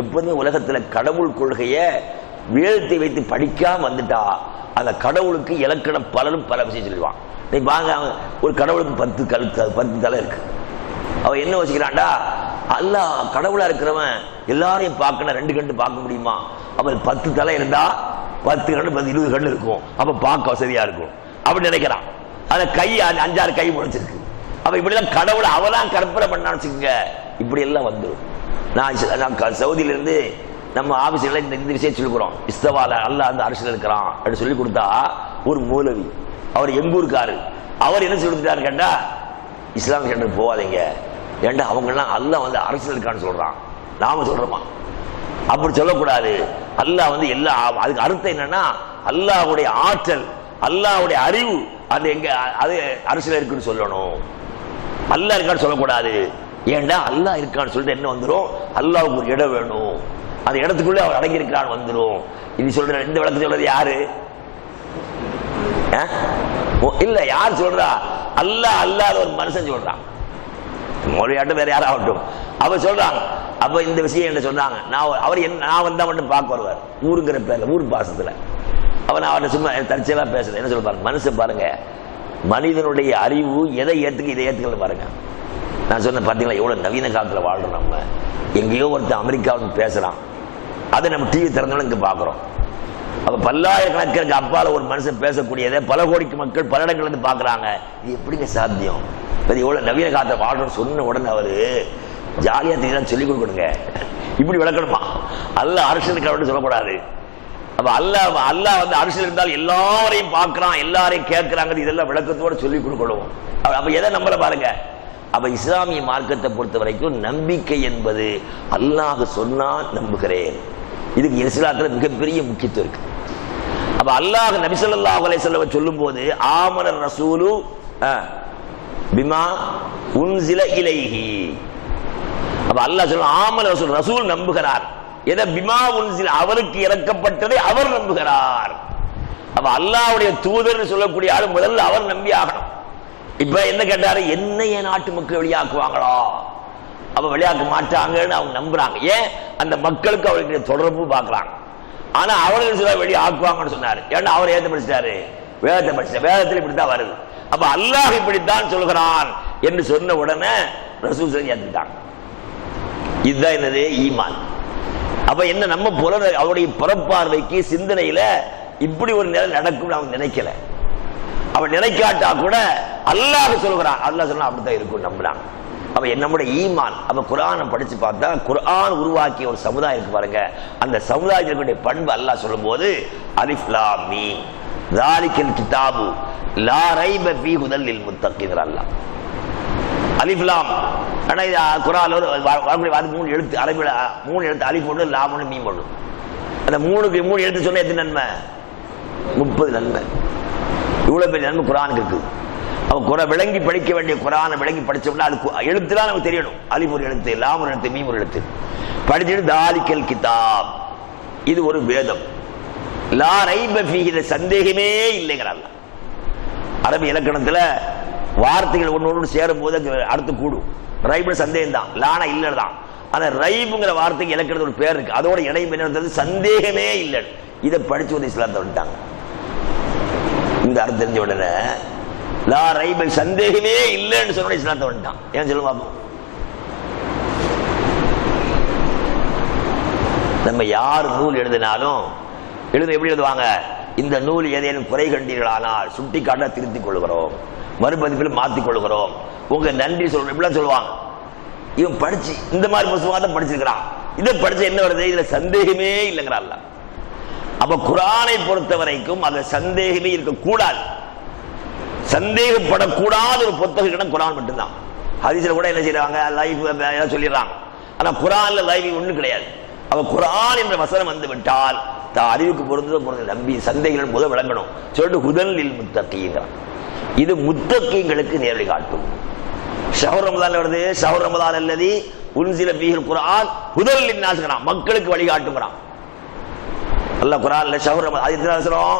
எப்போதுமே உலகத்துல கடவுள் கொள்கையை வேதத்தை வைத்து படிக்காம வந்துட்டா அந்த கடவுளுக்கு இலக்கணம் பலரும் பல விஷயம் சொல்லுவான். நீ வாங்க, ஒரு கடவுளுக்கு 10 தலை இருக்கு. அவன் என்ன வச்சுக்கிறான்டா, அல்லாஹ் கடவுளா இருக்கிறவன் எல்லாரையும் பார்க்கணும், 2 கண்டு பார்க்க முடியுமா? அவன் 10 தலை இருந்தா 10 கண்டு 20 கண்டு இருக்கும், அப்ப பார்க்க வசதியா இருக்கும் அப்படி நினைக்கிறான். அந்த கை 5-6 கை முளைச்சிருக்கு. அப்ப இப்படிலாம் கடவுளை அவெல்லாம் கற்பனை பண்ணான்னு வச்சுக்கோங்க, இப்படி எல்லாம் வந்துடும். நான் சவுதியில இருந்து நம்ம ஆபீஸ்ல இந்த விஷயம் சொல்லிக்கிறோம், இஸ்தவால அல்லாஹ் அந்த அரசியல் இருக்கிறான் அப்படின்னு சொல்லி கொடுத்தா, ஒரு மூலவி அவர் எங்கூருக்காரு, அவர் என்ன சொல்லி கொடுத்துட்டாரு கேட்டா, இஸ்லாமிய சென்டர் போகாதீங்க, ஏண்டா அவங்க எல்லாம் அல்லாஹ் வந்து அரசியல் இருக்கான்னு சொல்றான், நாம சொல்றோமா? அப்படி சொல்லக்கூடாது. அல்லாஹ் வந்து எல்லா, அதுக்கு அர்த்தம் என்னன்னா அல்லாஹ்வுடைய ஆற்றல், அல்லாஹ்வுடைய அறிவு அது எங்க, அது அரசியல் இருக்குன்னு சொல்லணும், அல்லாஹ் இருக்கான்னு சொல்லக்கூடாது. ஏண்டா அல்லாஹ் இருக்கான்னு சொல்லிட்டு என்ன வந்துடும், அல்லாஹ்வுக்கு ஒரு இடம் வேணும், அந்த இடத்துக்குள்ளே அவர் அடங்கி இருக்கிறான்னு வந்துடும். இது சொல்ற இந்த விளக்கு சொல்றது யாரு? இல்ல, யார் சொல்றா? அல்லாஹ் அல்லாத ஒரு மனுஷன் சொல்றான், மொழியாட்டும் வேற யாராகட்டும் அவ சொல்றாங்க. அப்ப இந்த விஷயம் என்ன சொன்னாங்க, அவர் நான் வந்தா மட்டும் பார்க்க வருவார், ஊருங்கிற பேர்ல, ஊர் பாசத்துல. அவன் அவன் சும்மா தற்செயலா பேசுறது என்ன சொல்ல பாருங்க, மனுஷன் பாருங்க, மனிதனுடைய அறிவு எதை ஏத்துக்கு இதை ஏத்துக்கல பாருங்க. நான் சொன்ன பாத்தீங்களா எவ்வளவு நவீன காலத்துல வாழ்றோம் நம்ம. எங்கேயோ ஒருத்தர் அமெரிக்காவுக்கு பேசுறான், அதை நம்ம டிவி திறந்தாலும் இங்க பாக்குறோம். அப்ப பல்லாயிரக்கணக்கிற்கு அப்பால ஒரு மனுஷன் பேசக்கூடியதை பல கோடிக்கு மக்கள் பல இடங்கள்ல இருந்து பாக்குறாங்க. இது எப்படிங்க சாத்தியம்? எவ்வளவு நவீன காலத்தை வாழ்றோம் சொன்ன உடனே அவரு ஜாலியா தெரியும் சொல்லிக் கொடுக்கணுங்க, இப்படி விளக்கணுமா? அல்லாஹ் அரசியல் சொல்லக்கூடாது. அப்ப அல்லாஹ் வந்து அரசியல் இருந்தால் எல்லாரையும் பார்க்கிறான், எல்லாரையும் கேட்கிறாங்க, இதெல்லாம் விளக்கத்தோட சொல்லிக் கொடுக்கணும். அப்ப எதை நம்பல பாருங்க. அப்ப இஸ்லாமிய மார்க்கத்தை பொறுத்த வரைக்கும் நம்பிக்கை என்பது அல்லாஹ் சொன்னா நம்புகிறேன், இதுக்கு இஸ்லாத்துல மிகப்பெரிய முக்கியத்துவம் இருக்கு. அப்ப அல்லாஹ் நபி ஸல்லல்லாஹு அலைஹி வஸல்லம் சொல்லும் போது ஆமன ரசூலு பிமா உன்சில இலைஹி, அப்ப அல்லாஹ் சொல்ல ஆமன ரசூல், ரசூல் நம்புகிறார் எதை? பிமா உன்சில, அவருக்கு இறக்கப்பட்டதை அவர் நம்புகிறார். அப்ப அல்லாஹ்வுடைய தூதர்னு சொல்லக்கூடிய ஆளு முதல்ல அவர் நம்பி ஆகணும். இப்ப என்ன கேட்டாரு, என்னைய நாட்டு மக்கள் வெளியாக்குவாங்களா? அப்ப வெளியாக்க மாட்டாங்கன்னு அவங்க நம்புறாங்க. ஏன்? அந்த மக்களுக்கு அவருக்கு தொடர்பு பார்க்கறாங்க. ஆனா அவர்கள் சில வெளியே ஆக்குவாங்கன்னு சொன்னாரு. ஏன்னா அவர் ஏத்த படிச்சிட்டாரு, வேதத்தை படிச்ச, வேதத்தில் இப்படித்தான் வருது. அப்ப அல்லாஹ் இப்படித்தான் சொல்கிறான் என்று சொன்ன உடனே ரசூல் ஏத்துட்டாங்க. இதுதான் என்னது ஈமான். அப்ப என்ன, நம்ம அவருடைய புறப்பார்வைக்கு சிந்தனையில இப்படி ஒரு நிலை நடக்கும் அவங்க நினைக்கல. அவன் நினைக்காட்டா கூட அல்லாஹ் சொல்கிறான், அல்லாஹ் சொன்னா அப்படித்தான் இருக்கும் நம்புறாங்க. அப்ப நம்முடைய ஈமான். அப்ப குர்ஆனை படிச்சு பார்த்தா குர்ஆன் உருவாக்கிய ஒரு சமுதாயம் இருக்கு பாருங்க, அந்த சமுதாயத்தினுடைய பண்பு அல்லாஹ் சொல்லும் போது அலிஃப் லாம் மீம் ஸாலிகல் கிதாபு லா ரைப ஃபீஹி ஹுதல் லில் முத்தகீன். அல்லாஹ் அலிஃப் லாம், ஆனா இது குர்ஆன்ல ஒரு 3 எழுத்து, அரபில 3 எழுத்து, அலிஃப் ஒன்று, லாம் ஒன்று, மீம் ஒன்று. அந்த 3 எழுத்து சொன்ன எத்தனை நன்மை? 30 நன்மை. இவ்வளவு பெரிய நன்மை குர்ஆனுக்கு இருக்கு. அவன் விளங்கி படிக்க வேண்டிய குர்ஆனை விளங்கி படிச்சோம்னா அது எழுத்துலாம் நமக்கு தெரியணும். அலிஃப் ஒரு எழுத்து, லாம் ஒரு எழுத்து, மீம் ஒரு எழுத்து படிச்சுட்டு தாலிக்கல் கிதாப், இது ஒரு வேதம். லா ரைப ஃபீஹி, சந்தேகமே இல்லைங்கிறாங்க. அரபி இலக்கணத்துல வார்த்தைகள் ஒன்று சேரும் போது அடுத்து கூடும். ரைபு சந்தேகம் தான், லானா இல்லைன்னு தான். ஆனா ரைபுங்கிற வார்த்தைக்கு இலக்கணத்துல ஒரு பேர் இருக்கு, அதோட இணைப்பு என்ன, சந்தேகமே இல்லை. இதை படிச்சு வந்து இஸ்லாத்தை வந்துட்டாங்க. இந்த அர்த்தம் தெரிஞ்ச உடனே லா ரைப, சந்தேகமே இல்லைன்னு சொன்ன இஸ்லாத்தை வந்துட்டான். ஏன் சொல்லுங்க பாப்போம். நம்ம யார் நூல் எழுதினாலும் எப்படி எழுதுவாங்க, இந்த நூல் ஏதேனும் குறை கண்டீர்களானால் சுட்டி காட்ட திருத்திக் கொள்கிறோம், மறுபதிப்பில் மாத்திக் கொள்கிறோம், உங்க நன்றி சொல்றோம், இப்படிலாம் சொல்லுவாங்க. இவன் படிச்சு இந்த மாதிரி புத்தகத்தை படிச்சிருக்கிறான், இதை படிச்சு என்ன வருது, இதுல சந்தேகமே இல்லைங்கிறான். அப்ப குர்ஆனை பொறுத்த வரைக்கும் அதுல சந்தேகமே இருக்கக்கூடாது. சந்தேகப்படக்கூடாத ஒரு புத்தகம் குர்ஆன் மட்டும்தான். ஹதீஸ்ல கூட என்ன செய்யறாங்க, லைஃப் சொல்லிடுறாங்க. ஆனா குர்ஆன்ல லைஃப் ஒண்ணும் கிடையாது. அவ குர்ஆன் என்ற வசனம் வந்து விட்டால் அறிவுக்கு பொருந்த நம்பி சந்தைகள் முதல் விளங்கணும் சொல்லிட்டு ஹுதல் முத்தகீங்கிறான். இது முத்தகீங்களுக்கு நேரடி காட்டும். ஷஹர் ரமதான் வருது, ஷஹர் ரமதான் அல்லதி உன்சில ஃபீஹில் குர்ஆன் ஹுதல் லின்னாஸ்ங்கறான், மக்களுக்கு வழிகாட்டுங்கறான். அல்லாஹ் குர்ஆன்ல ஷஹர் ரமதான் அது எத்தனை வசனம்?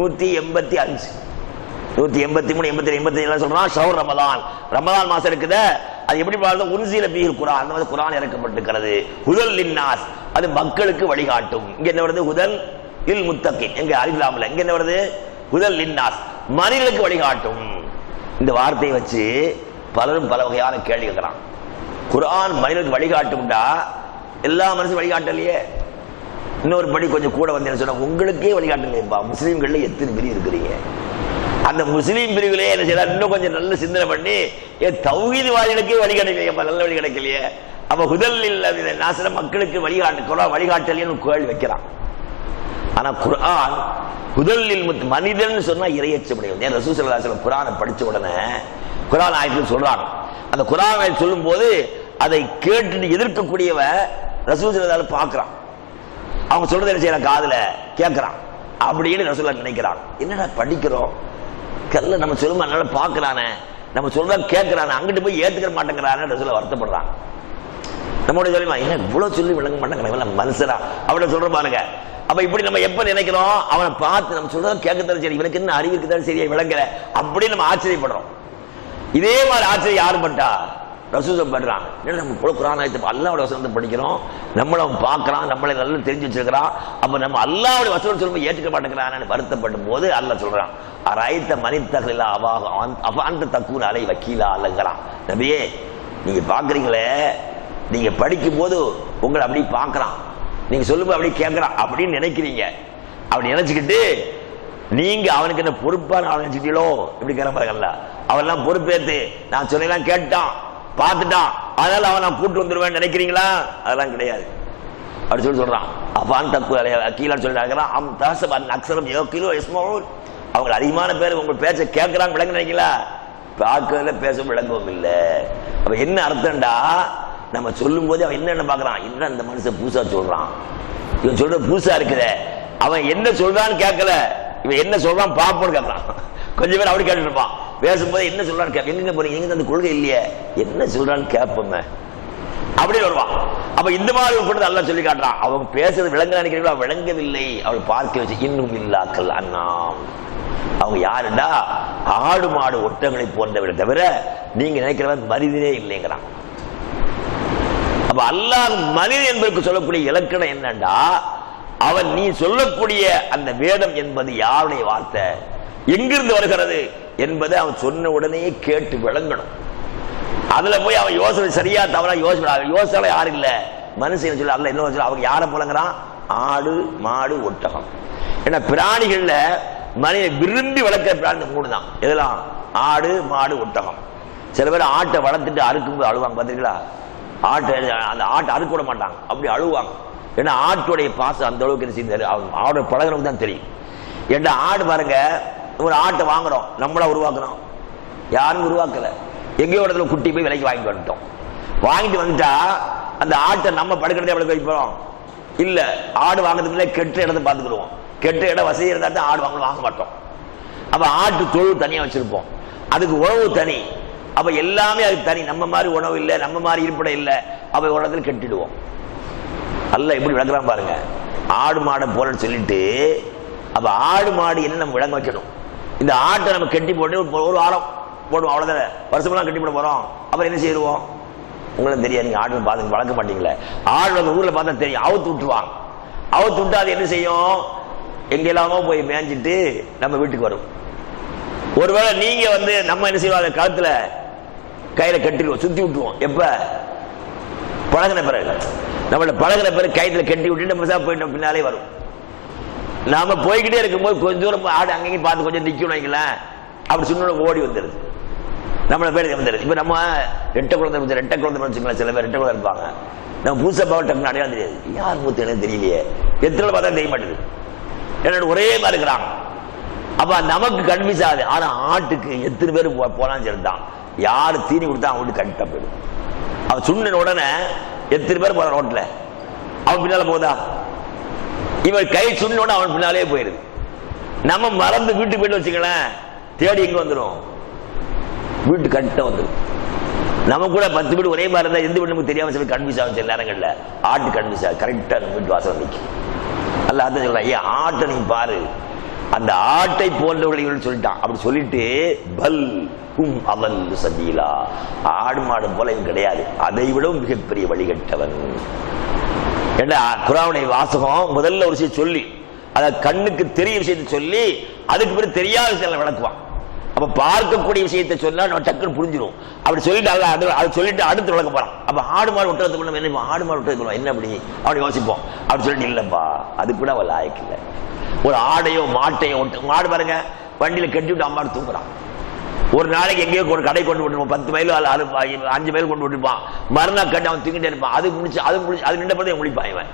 185 183 82 84 சொல்றான். ஷஹர் ரமதான், ரமதான் மாசம் இருக்குது. அது எப்படி பாருங்க, உன்சில ஃபீஹில் குர்ஆன், அந்த மாதிரி குர்ஆன் இறக்கப்பட்டிருக்கிறது. ஹுதல் லின்னாஸ், அது மக்களுக்கு வழிகாட்டும். இங்க என்ன வருது? ஹுதல் லில் முத்தகீன். எங்க அலிஃப்லாம்ல இங்க என்ன வருது? ஹுதல் லின்னாஸ், மனிதர்களுக்கு வழிகாட்டும். இந்த வார்த்தையை வச்சு பலரும் பல வகையான கேள்வி கேட்கிறான். குர்ஆன் மனிதனுக்கு வழிகாட்டும்டா, எல்லா மனுஷனும் வழிகாட்டலையே. இன்னொரு படி கொஞ்சம் கூட வந்து என்ன சொன்னா, உங்களுக்கே வழிகாட்டலையேப்பா. முஸ்லீம்கள்ல எத்தனை பிரிவு இருக்கிறீங்க? அந்த முஸ்லீம் பிரிவுகளே என்ன செய்யலாம், இன்னும் கொஞ்சம் நல்ல சிந்தனை பண்ணி தௌஹீத்வாதிகளுக்கே வழிகாட்டலையேப்பா, நல்ல வழி கிடைக்கலையே. அப்ப ஹுதல் நாசர மக்களுக்கு வழிகாட்டலைன்னு கேள்வி வைக்கிறான். ஆனா குர்ஆன் ஹுதல் மனிதன் சொன்னா இறையச்சமுடையவன். ரசூல் ஸல்லல்லாஹு அலைஹி வஸல்லம் குர்ஆனை படிச்ச உடனே குர்ஆன் ஆயத்தில் சொல்றாங்க. அந்த குர்ஆன் ஆயத் சொல்லும் போது அதை கேட்டு எதிர்க்கக்கூடியவ ரசூல் ஸல்லல்லாஹு அலைஹி வஸல்லம் பார்க்கறான். அவங்க சொல்றதை என்ன செய்யறான், காதுல கேட்கறான் அப்படின்னு ரசூலுல்லாஹ் நினைக்கிறான். என்னடா படிக்கிறோம், கல்ல நம்ம சொல்லுமா நல்லா பார்க்கறானே, நம்ம சொல்றத கேட்கறானே, அங்கிட்டு போய் ஏத்துக்க மாட்டேங்கிறானே ரசூலுல்லாஹ் வருத்தப்படுறாங்க. நம்மளோட சொல்லுமா என்ன இவ்வளவு சொல்லி விளங்க மாட்டேங்கிறாங்க மனுஷரா அப்படி சொல்ற பாருங்க. அப்ப இப்படி நம்ம எப்ப நினைக்கிறோம், அவனை பார்த்து நம்ம சொல்றத கேட்கத்தாலும் சரி, இவனுக்கு என்ன அறிவு இருக்குதாலும் சரியா விளங்கல அப்படின்னு நம்ம ஆச்சரியப்படுறோம். இதே மாதிரி ஆச்சரியம் யாரு பட்டா? ரசூல் பண்றாங்க. நம்ம குர்ஆன் ஆயத்தை அல்லாஹ்வுடைய வசனத்தை படிக்கிறோம், நம்மள அவன் பார்க்கறான், நம்மளை நல்லா தெரிஞ்சு வச்சிருக்கிறான். அப்ப நம்ம அல்லாஹ்வுடைய வசனம் சொல்லும்போது ஏற்றுக்க மாட்டேங்கிறான்னு வருத்தப்படும் போது அல்லாஹ் சொல்றான், அரைத்த மனிதர்களா அவாக அவாந்த தக்கூன் அலை வக்கீலா அல்லங்கிறான். நபியே நீங்க பாக்குறீங்களே, நீங்க படிக்கும் போது உங்களை அப்படி பார்க்கறான், நீங்க சொல்லும்போது அப்படி கேட்கறான் அப்படின்னு நினைக்கிறீங்க. அப்படி நினைச்சுக்கிட்டு நீங்க அவனுக்கு என்ன பொறுப்பான அவன் நினைச்சிட்டீங்களோ இப்படி கிளம்புறாங்கல்ல, அவெல்லாம் பொறுப்பேற்று நான் சொல்லலாம் கேட்டான் பார்த்துட்டான் அதனால அவன் நான் கூட்டு வந்துருவேன் நினைக்கிறீங்களா? அதெல்லாம் கிடையாது. அப்படி சொல்றான். அப்பான் தப்பு அக்கீலான்னு சொல்லிட்டாங்க. அம் தாசபன் அக்ஸரம் யகிலு இஸ்மவுல், அவங்க அதிகமான பேர் உங்க பேச்ச கேட்கறாங்க விளங்க நினைக்கல, பார்க்கறதுல பேச விளங்கவும் இல்லை. அப்ப என்ன அர்த்தம்டா, நம்ம சொல்லும் போது அவன் என்ன பாக்குறான், என்ன இந்த மனுஷன் பூசா சொல்றான், இவன் சொல்ற பூசா இருக்குதே, அவன் என்ன சொல்றான்னு கேட்கல, இவன் என்ன சொல்றான் பாப்போன்னு கேட்கறான். கொஞ்சம் பேர் அப்படி கேட்டு இருப்பான், பேசும்போது என்ன சொல்றான்னு எங்க போறீங்க, எங்க அந்த கொள்கை இல்லையே, என்ன சொல்றான்னு கேட்போமே அப்படின்னு வருவான். அப்ப இந்த மாதிரி கூட நல்லா சொல்லி காட்டுறான். அவங்க பேசுறது விளங்க நினைக்கிறீங்களா, விளங்கவில்லை, அவள் பார்க்க வச்சு இன்னும் இல்லாக்கள் அண்ணாம். அவங்க யாருண்டா, ஆடு மாடு ஒட்டங்களை போன்றவரை தவிர நீங்க நினைக்கிறவன் மனிதனே இல்லைங்கிறான். அப்ப அல்லாஹ் மனிதன் என்பதற்கு சொல்லக்கூடிய இலக்கணம் என்னண்டா, அவன் நீ சொல்லக்கூடிய அந்த வேதம் என்பது யாருடைய வார்த்தை, எங்கிருந்து வருகிறது என்பதை அவன் சொன்ன உடனே கேட்டு விளங்கணும். அதுல போய் அவன் யோசனை சரியா தவறா யோசனை யாரு இல்ல மனுஷன் சொல்ல அல்ல என்ன சொல்ல, அவங்க யாரை போலங்கிறான், ஆடு மாடு ஒட்டகம். ஏன்னா பிராணிகள்ல மனிதன் விரும்பி வளர்க்கிற பிராணி மூணு தான். எதெல்லாம்? ஆடு மாடு ஒட்டகம். சில பேர் ஆட்டை வளர்த்துட்டு அறுக்கும்போது அழுவாங்க பாத்தீங்களா, ஆட்டை அந்த ஆட்டை அறுக்க விட மாட்டாங்க, அப்படி அழுவாங்க. ஏன்னா ஆட்டுடைய பாசம் அந்த அளவுக்கு என்ன செய்ய ஆடோட பழகிறவங்க தான் தெரியும். ஏன்னா ஆடு பாருங்க, ஒரு ஆட்டை வாங்குறோம், நம்மளா உருவாக்குறோம், யாரும் உருவாக்கல, எங்கேயோ இடத்துல குட்டி போய் விலைக்கு வாங்கிட்டு வந்துட்டோம். வாங்கிட்டு வந்துட்டா அந்த ஆட்டை நம்ம படுக்கிறதே எவ்வளவு வைப்போம் இல்ல, ஆடு வாங்குறதுக்குள்ள கெட்ட இடத்தை பார்த்துக்கிடுவோம், கெட்ட இடம் வசதி இருந்தா தான் ஆடு வாங்க மாட்டோம். அப்ப ஆட்டு தொழு தனியா வச்சிருப்போம், அதுக்கு உணவு தனி, அப்ப எல்லாமே அதுக்கு தனி. நம்ம மாதிரி உணவு இல்லை, நம்ம மாதிரி இருப்பிடம் இல்லை, அப்ப ஒரு இடத்துல கெட்டிடுவோம். அல்ல எப்படி விளக்குறான் பாருங்க, ஆடு மாடை போலன்னு சொல்லிட்டு. அப்ப ஆடு மாடு என்ன நம்ம விளங்க வைக்கணும், இந்த ஆட்டை நம்ம கெட்டி போட்டு ஒரு வாரம் போடுவோம், அவ்வளவுதான், வருஷமெல்லாம் கட்டி போட போறோம். அப்புறம் என்ன செய்வோம், உங்களுக்கு தெரியாது, நீங்க ஆடு பார்த்து வளர்க்க மாட்டீங்களே, ஆடு அந்த ஊர்ல பார்த்தா தெரியும், அவுத்து விட்டுருவாங்க. அவுத்து விட்டு அது என்ன செய்யும், எங்கெல்லாமோ போய் மேய்ஞ்சிட்டு நம்ம வீட்டுக்கு வரும். ஒருவேளை நீங்க நம்ம என்ன செய்வோம், அதை கழுத்துல கையில கட்டிடுவோம், சுத்தி விட்டுருவோம். எப்ப பழகின பிறகு, நம்மளோட பழகின பிறகு கைத்துல கட்டி விட்டுட்டு நம்ம போயிட்டு பின்னாலே வரும். நாம போய்கிட்டே இருக்கும்போது கொஞ்சம் தூரம் ஆடு அங்கேயும் பார்த்து கொஞ்சம் நிக்கணும் வைங்களேன், அப்படி சொன்ன ஓடி வந்துருது, நம்மள பேர் வந்துருது. இப்ப நம்ம ரெட்டை குழந்தை வச்சுக்கலாம், சில பேர் ரெட்டை குழந்தை இருப்பாங்க, நம்ம புதுசா பாவ டக்குனு அடையாளம் தெரியாது, யார் மூத்த எனக்கு தெரியலையே, எத்தனை பார்த்தா தெரிய மாட்டேது, என்னோட ஒரே மாதிரி இருக்கிறாங்க. அப்ப நமக்கு கன்வின்ஸ் ஆகுது. ஆனா ஆட்டுக்கு எத்தனை பேர் போனாலும் சரிதான், யாரு தீனி கொடுத்தா அவன் வீட்டு கரெக்டா போயிடும். அவன் சுண்ண உடனே எத்தனை பேர் போற ரோட்ல அவன் பின்னால போதா, இவன் கை சுண்ணோட அவன் பின்னாலே போயிருது. நம்ம மறந்து வீட்டுக்கு போயிட்டு வச்சுக்கலாம், தேடி எங்க வந்துடும், வீட்டு கரெக்டா வந்துடும். நம்ம கூட 10 வீடு ஒரே மாதிரி இருந்தா எந்த வீடு நமக்கு தெரியாம சொல்லி கன்வின்ஸ் ஆகும். சில நேரங்கள்ல ஆட்டு கன்வின்ஸ் ஆகும், கரெக்டா வீட்டு வாசல் நிற்கும். அல்ல அதான் சொல்றான், ஏன் ஆட்டை நீ பாரு, அந்த ஆட்டை போன்றவர்கள் சொல்லிட்டான். அப்படி சொல்லிட்டு பல் ஹும் அவல் சபீலா, ஆடு மாடு போல இவன் கிடையாது, அதை விடவும் மிகப்பெரிய வழிகட்டவன். ஏன்னா குர்ஆனுடைய வாசகம் முதல்ல ஒரு விஷயம் சொல்லி, அத கண்ணுக்கு தெரிய விஷயத்தை சொல்லி அதுக்கு பிறகு தெரியாத விஷயங்களை விளக்குவான். அப்ப பார்க்கக்கூடிய விஷயத்தை சொன்னா நம்ம டக்குன்னு புரிஞ்சிடும். அப்படி சொல்லிட்டு அதை சொல்லிட்டு அடுத்து விளக்க போறான். அப்ப ஆடு மாடு ஒட்டத்தை பண்ண என்ன, ஆடு மாடு ஒட்டத்தை என்ன அப்படி அப்படி யோசிப்போம். அப்படி சொல்லிட்டு இல்லப்பா, அது கூட அவள் லாயக்கு இல்லை. ஒரு ஆடையோ மாட்டையோ மாடு பாருங்க, வண்டியில கட்டி விட்டு அம்மா தூக்குறான். ஒரு நாளைக்கு எங்கேயோ ஒரு கடை கொண்டு விட்டுருப்பான், 10 மைல் 5 மைல் கொண்டு விட்டுருப்பான். மறுநாள் கட்டி அவன் தூக்கிட்டே இருப்பான். அது முடிச்சு அது நின்ற போதே முடிப்பான் இவன்.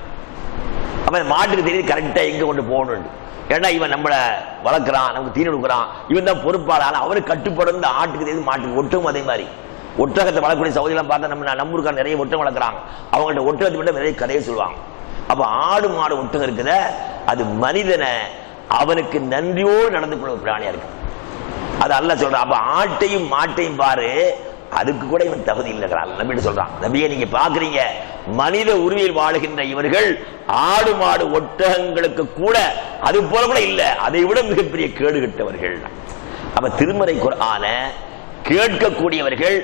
அவன் மாட்டுக்கு தெரியுது கரெக்டா எங்க கொண்டு போகணும். ஏன்னா இவன் நம்மளை வளர்க்குறான், நமக்கு தீனி கொடுக்குறான், இவன் தான் பொறுப்பாளர். ஆனால் அவனுக்கு கட்டுப்படும் ஆட்டுக்கு தெரியுது, மாட்டுக்கு. ஒட்டகம் அதே மாதிரி, ஒட்டகத்தை வளர்க்கக்கூடிய சவுதியெல்லாம் பார்த்தா நம்ம ஊருக்கார நிறைய ஒட்டகம் வளர்க்குறாங்க. அவங்கள்ட்ட ஒட்டகத்தை மட்டும் நிறைய கதையை சொல்லுவாங்க. அப்ப ஆடு மாடு ஒட்டகம் இருக்குத, அது மனிதனை அவனுக்கு நன்றியோடு நடந்து கொள்ள ஒரு பிராணியா இருக்கு. அது அல்லாஹ் சொல்றான். அப்ப ஆட்டையும் மாட்டையும் பாரு, அதுக்கு கூட இவன் தகுதி இல்லைங்கிறான். நபிட்டு சொல்றான், நபியை நீங்க பாக்குறீங்க, மனித உருவில் வாழுகின்ற இவர்கள் ஆடு மாடு ஒட்டகங்களுக்கு கூட அது போல கூட இல்ல, அதை விட மிகப்பெரிய கேடு கட்டவர்கள். அப்ப திருமறை குர்ஆன கேட்கக்கூடியவர்கள்,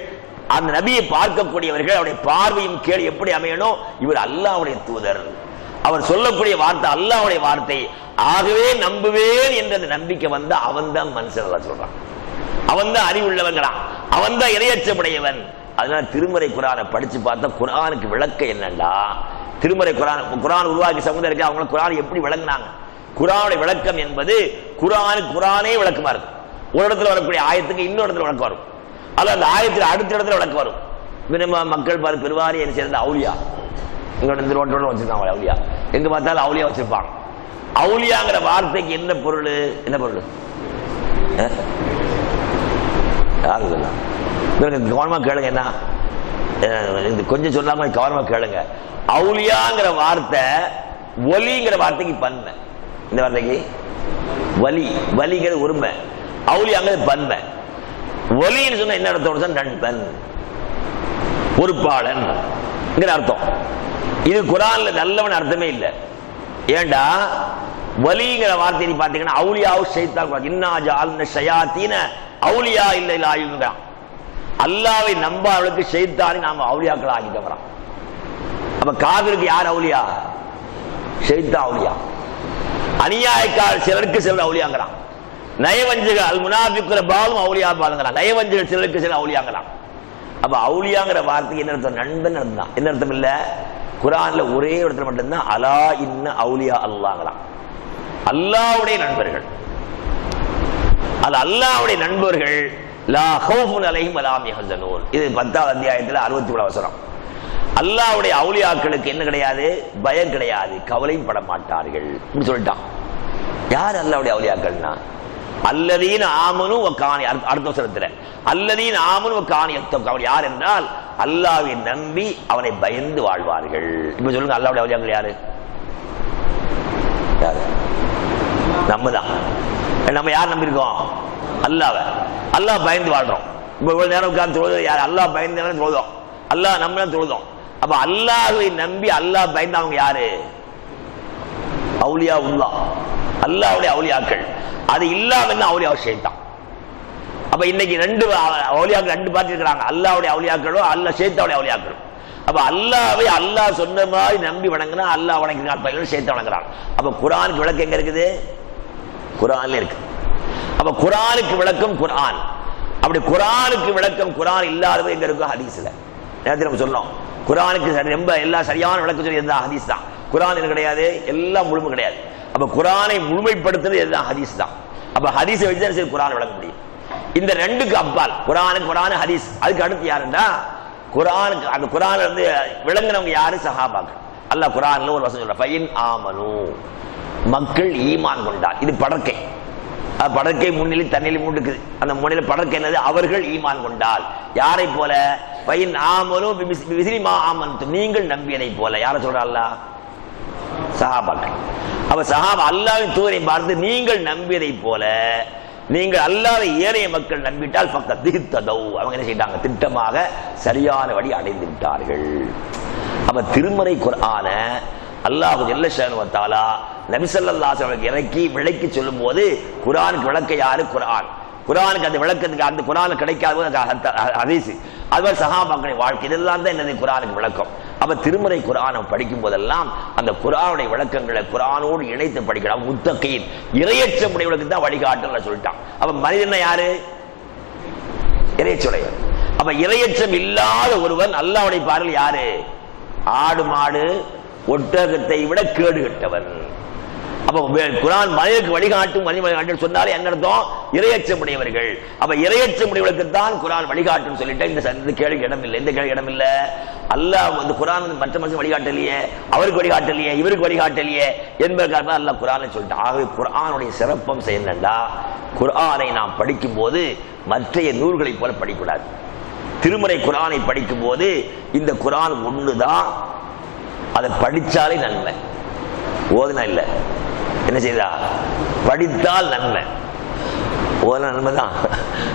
அந்த நபியை பார்க்கக்கூடியவர்கள், அவருடைய பார்வையும் கேடு எப்படி அமையணும், இவர் அல்லாஹ்வுடைய தூதர், அவர் சொல்லக்கூடிய வார்த்தை அல்லாஹ்வுடைய வார்த்தை, ஆகவே நம்புவேன் என்ற நம்பிக்கை வந்த அவன் தான் மனுஷன் சொல்றான். அவன் தான் அறிவுள்ளவங்கிறான், அவன் தான் இறையச்சமுடையவன். அதனால திருமறை குர்ஆனை படிச்சு பார்த்தா குர்ஆனுக்கு விளக்கம் என்னண்டா, திருமறை குர்ஆன் உருவாக்கி சமுதாயம் இருக்கு, அவங்க குர்ஆனை எப்படி விளங்கினாங்க. குர்ஆனுடைய விளக்கம் என்பது குர்ஆனே விளக்கமா இருக்கும். ஒரு இடத்துல வரக்கூடிய ஆயத்துக்கு இன்னொரு இடத்துல விளக்கம் வரும், அல்ல அந்த ஆயத்துக்கு அடுத்த இடத்துல விளக்கம் வரும். மக்கள் பாரு பெருவாரி என்ன சேர்ந்த அவுலியா, இங்க இந்த ரோட்டோட வச்சிருக்காங்க அவுலியா, எங்க பார்த்தாலும் அவுலியா வச்சிருப்பாங்க. அவுலியாங்கிற வார்த்தைக்கு என்ன பொருள், என்ன பொருள் யாரு சொன்னா? கவனமா கேளுங்க, என்ன கொஞ்சம் சொல்லாம கவனமா கேளுங்க. அவுலியாங்கிற வார்த்தை ஒலிங்கிற வார்த்தைக்கு பன்மை, இந்த வார்த்தைக்கு வலி, வலிங்கிறது உரிமை, அவுலியாங்கிறது பன்மை. ஒலின்னு சொன்னா என்ன அர்த்தம், நண்பன் பொறுப்பாளன் அர்த்தம். இது குர்ஆன்ல நல்லவன் அர்த்தமே இல்லை. ஏண்டா வலிங்கிற வார்த்தை பாத்தீங்கன்னா அவுலியாவு ஷைத்தான், இன்னா ஜஅல்னா ஷயாத்தீன அவுலியா இல்ல லாயுங்கிறான். அல்லாஹ்வை நம்பாதவர்களுக்கு ஷைத்தானை நாம அவுலியாக்கள் ஆக்கிட்டோம். அப்ப காபிருக்கு யார் அவுலியா, ஷைத்தான் அவுலியா. அநியாயக்கார சிலருக்கு சிலர் அவுலியாங்கிறான். நயவஞ்சகர் அல் முனாஃபிக்குன பாலும் அவுலியா பாலுங்கிறான். நயவஞ்சகர் சிலருக்கு சிலர் அவுலியாங்கிறான். அப்ப அவுலியாங்கிற வார்த்தைக்கு என்ன அர்த்தம், நண்பன் அர்த்தம். என்ன அர்த்தம் இல்ல, குர்ஆன்ல ஒரே இடத்துல மட்டும்தான் அலா இன்ன அவுலியா அல்லாஹ்ங்களாம், அல்லாஹ்வுடைய நண்பர்கள். அது அல்லாஹ்வுடைய நண்பர்கள் லா ஹௌஃபுன் அலைஹிம் வலா ஹும் யஹ்சனூன். இது 10வது அத்தியாயத்துல 63 வசனம். அல்லாஹ்வுடைய அவுலியாக்களுக்கு என்ன கிடையாது, பயம் கிடையாது, கவலையும் பட மாட்டார்கள் இப்படி சொல்லிட்டான். யார் அல்லாஹ்வுடைய அவுலியாக்கள்னா, அல்லதீன ஆமனு வ கானி, அடுத்த வசனத்துல அல்லதீன ஆமனு வ கானி யத்தகூன், யார் என்றால் அல்லாஹ்வை நம்பி அவனை பயந்து வாழ்வார்கள். இப்ப சொல்லுங்க, அல்லாஹ்வுடைய அவுலியாக்கள் யாரு? யாரு? நம்ம தான். நம்ம யார் நம்பி இருக்கோம், அல்லாஹ்வை. அல்லாஹ் பயந்து வாழ்றோம். இப்ப இவ்வளவு நேரம் உட்கார்ந்து தொழுது யார், அல்லாஹ் பயந்து தொழுதோம், அல்லாஹ் நம்ம தொழுதோம். அப்ப அல்லாஹ்வை நம்பி அல்லாஹ் பயந்தவங்க யாரு, அவுலியா உல்லாஹ், அல்லாஹ்வுடைய அவுலியாக்கள். அது இல்லாம அவுலியா ஷைத்தான். அப்ப இன்னைக்கு ரெண்டு அவுலியாக்கள் ரெண்டு பார்த்து இருக்கிறாங்க, அல்லாஹ்வுடைய அவுலியாக்களும் அல்லாஹ் ஷைத்தானுடைய அவுலியாக்களும். அப்ப அல்லாஹ்வை அல்லாஹ் சொன்ன மாதிரி நம்பி வணங்கினா அல்லாஹ் வணங்குறான், ஷைத்தான் வணங்குறான். அப்ப குர்ஆனுக்கு விளக்கம் எங்க இருக்குது, குர்ஆன்ல இருக்கு. அப்ப குர்ஆனுக்கு விளக்கம் குர்ஆன். அப்படி குர்ஆனுக்கு விளக்கம் குர்ஆன் இல்லாதது எங்க இருக்கும், ஹதீஸ்ல. நேரத்தில் நம்ம சொன்னோம், குர்ஆனுக்கு ரொம்ப எல்லா சரியான விளக்கம் சொல்லி எதுதான், ஹதீஸ் தான். குர்ஆன் என்ன கிடையாது, எல்லாம் முழுமை கிடையாது. அப்ப குர்ஆனை முழுமைப்படுத்துறது எதுதான், ஹதீஸ் தான். அப்ப ஹதீஸை வச்சு தான் சரி குர்ஆன் விளக்க முடியும். இந்த ரெண்டுக்கு அப்பால் குர்ஆன் ஹதீஸ், அதுக்கு அடுத்து யாருன்னா குர்ஆனுக்கு, அந்த குர்ஆன் வந்து விளங்குனவங்க யாரு, சஹாபாக்கள். அல்லாஹ் குர்ஆன்ல ஒரு வசனம் சொல்ற, ஃபைன் ஆமனு, மக்கள் ஈமான் கொண்டார். இது படர்க்கை, படற்கை முன்னிலை தண்ணியில் மூண்டுக்குது. அந்த முன்னிலை படற்கை என்னது? அவர்கள் ஈமான் கொண்டால். யாரை போல? நீங்கள் நம்பியதை போல. யாரை சொல்ற? அல்லாஹ் சஹாபாக்கள். அப்ப சஹாபா அல்லாஹ்வின் தூதரை பார்த்து நீங்கள் நம்பியதை போல நீங்கள் அல்லாஹ்வை ஏனைய மக்கள் நம்பிட்டால் அவங்க என்ன செய்தாங்க? திட்டமாக சரியான வழி அடைந்து விட்டார்கள். அப்ப திருமறை குர்ஆன அல்லாஹ் ஜல்ல ஷானு வ தஆலா நபி ஸல்லல்லாஹு அலைஹி வஸல்லம் இறக்கி விளக்கி சொல்லும் போது குர்ஆனுக்கு விளக்க யாரு? குர்ஆன். குர்ஆனுக்கு அந்த விளக்கத்துக்கு அந்த குர்ஆனுக்கு கிடைக்காத ஹதீஸ், அதுபோல் சஹாபாக்களின் வாழ்க்கை, இதெல்லாம் தான் என்னது? குர்ஆனுக்கு விளக்கம். அப்ப திருமறை குர்ஆனை படிக்கும் போதெல்லாம் அந்த குர்ஆனுடைய விளக்கங்களை குர்ஆனோடு இணைத்து படிக்கலாம். முத்தகீன் இறையச்சம் உடையவர்களுக்கு தான் வழிகாட்டுன்னு சொல்லிட்டான். அப்ப மனிதன் யாரு? இறையச்சுடையவர். அப்ப இறையச்சம் இல்லாத ஒருவன் அல்லாஹ்வுடைய பார்வையில் யாரு? ஆடு மாடு ஒட்டகத்தை விட கேடு கெட்டவன். அப்ப குர்ஆன் மனிதனுக்கு வழிகாட்டும் வழிகாட்டு சொன்னாலே என்ன அர்த்தம்? இறையச்சம் உடையவர்கள். அப்ப இறையச்சம் உடையவர்களுக்கு தான் குர்ஆன் வழிகாட்டும் சொல்லிட்டு இந்த கேள்வி இடம் இல்லை. இந்த கேள்வி இடம் இல்லை. அல்லாஹ் வந்து குர்ஆன் மற்ற மனுஷன் வழிகாட்டலையே, அவருக்கு வழிகாட்டலையே, இவருக்கு வழிகாட்டலையே என்பதற்காக அல்லாஹ் குர்ஆனை சொல்லிட்டான். ஆகவே குர்ஆனுடைய சிறப்பம்சம் என்னன்னா, குர்ஆனை நாம் படிக்கும் போது மற்றைய நூல்களை போல படிக்கூடாது. திருமறை குர்ஆனை படிக்கும் போது இந்த குர்ஆன் ஒண்ணுதான், அதை படிச்சாலே நன்மை, ஓதுனா இல்ல. என்ன செய்தா? படித்தால் நன்மை, ஓதுனா நன்மைதான்.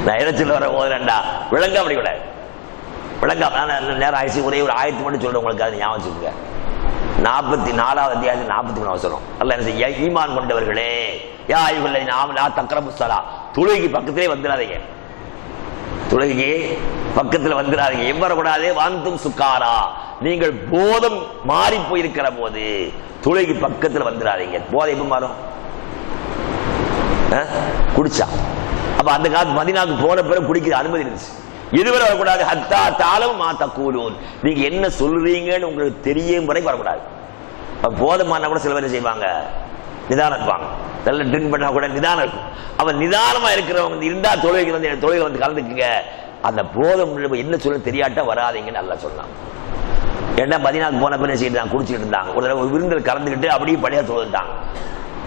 நான் இறைச்சல் வர ஓதுறேன்டா விளங்க அப்படி கூட விளங்காம நேரம் ஆயிடுச்சு. ஒரே ஒரு ஆயத்து மட்டும் சொல்றேன் உங்களுக்கு, அதை ஞாபகம் வச்சுக்கோங்க. 44வது அத்தியாயம் 43 வசனம். அல்லாஹ் என்ன செய்ய? ஈமான் கொண்டவர்களே, யா அய்யுஹல்லதீன ஆமனூ லா தக்ரபுஸ் ஸலாத், தொழுகைக்கு பக்கத்திலே வந்துடாதீங்க, தொழுகைக்கு பக்கத்தில் வந்துடாதீங்க. எவ்வரக்கூடாது? வாந்தும் சுக்காரா, நீங்கள் போதம் மாறி போயிருக்கிற போது தொழுகைக்கு பக்கத்தில் வந்துடாதீங்க. போதை எப்ப மாறும்? குடிச்சா. அப்ப அந்த காலத்து மதீனாவுக்கு போன பிறகு குடிக்கிற அனுமதி இருந்துச்சு. இதுவரை வரக்கூடாது. ஹத்தா தாலும் மா தக்கூலூன், நீங்க என்ன சொல்றீங்கன்னு உங்களுக்கு தெரியும் வரை வரக்கூடாது. போதமான கூட சில பேர் செய்வாங்க, நிதானம் இருப்பாங்க. நல்ல ட்ரிங்க் பண்ணா கூட நிதானம் இருக்கும். அவன் நிதானமா இருக்கிறவங்க இருந்தா தொழுகைக்கு வந்து கலந்துக்குங்க. அந்த போதம் என்ன சொல்ல தெரியாட்டா வராதிங்கன்னு நல்லா சொன்னாங்க. ஏன்னா மதீனாவுக்கு போன பிறகு செய்யறாங்க, குடிச்சிட்டு இருந்தாங்க. ஒரு தடவை விருந்தில் கலந்துக்கிட்டு அப்படியே படியா தொழுதுட்டாங்க.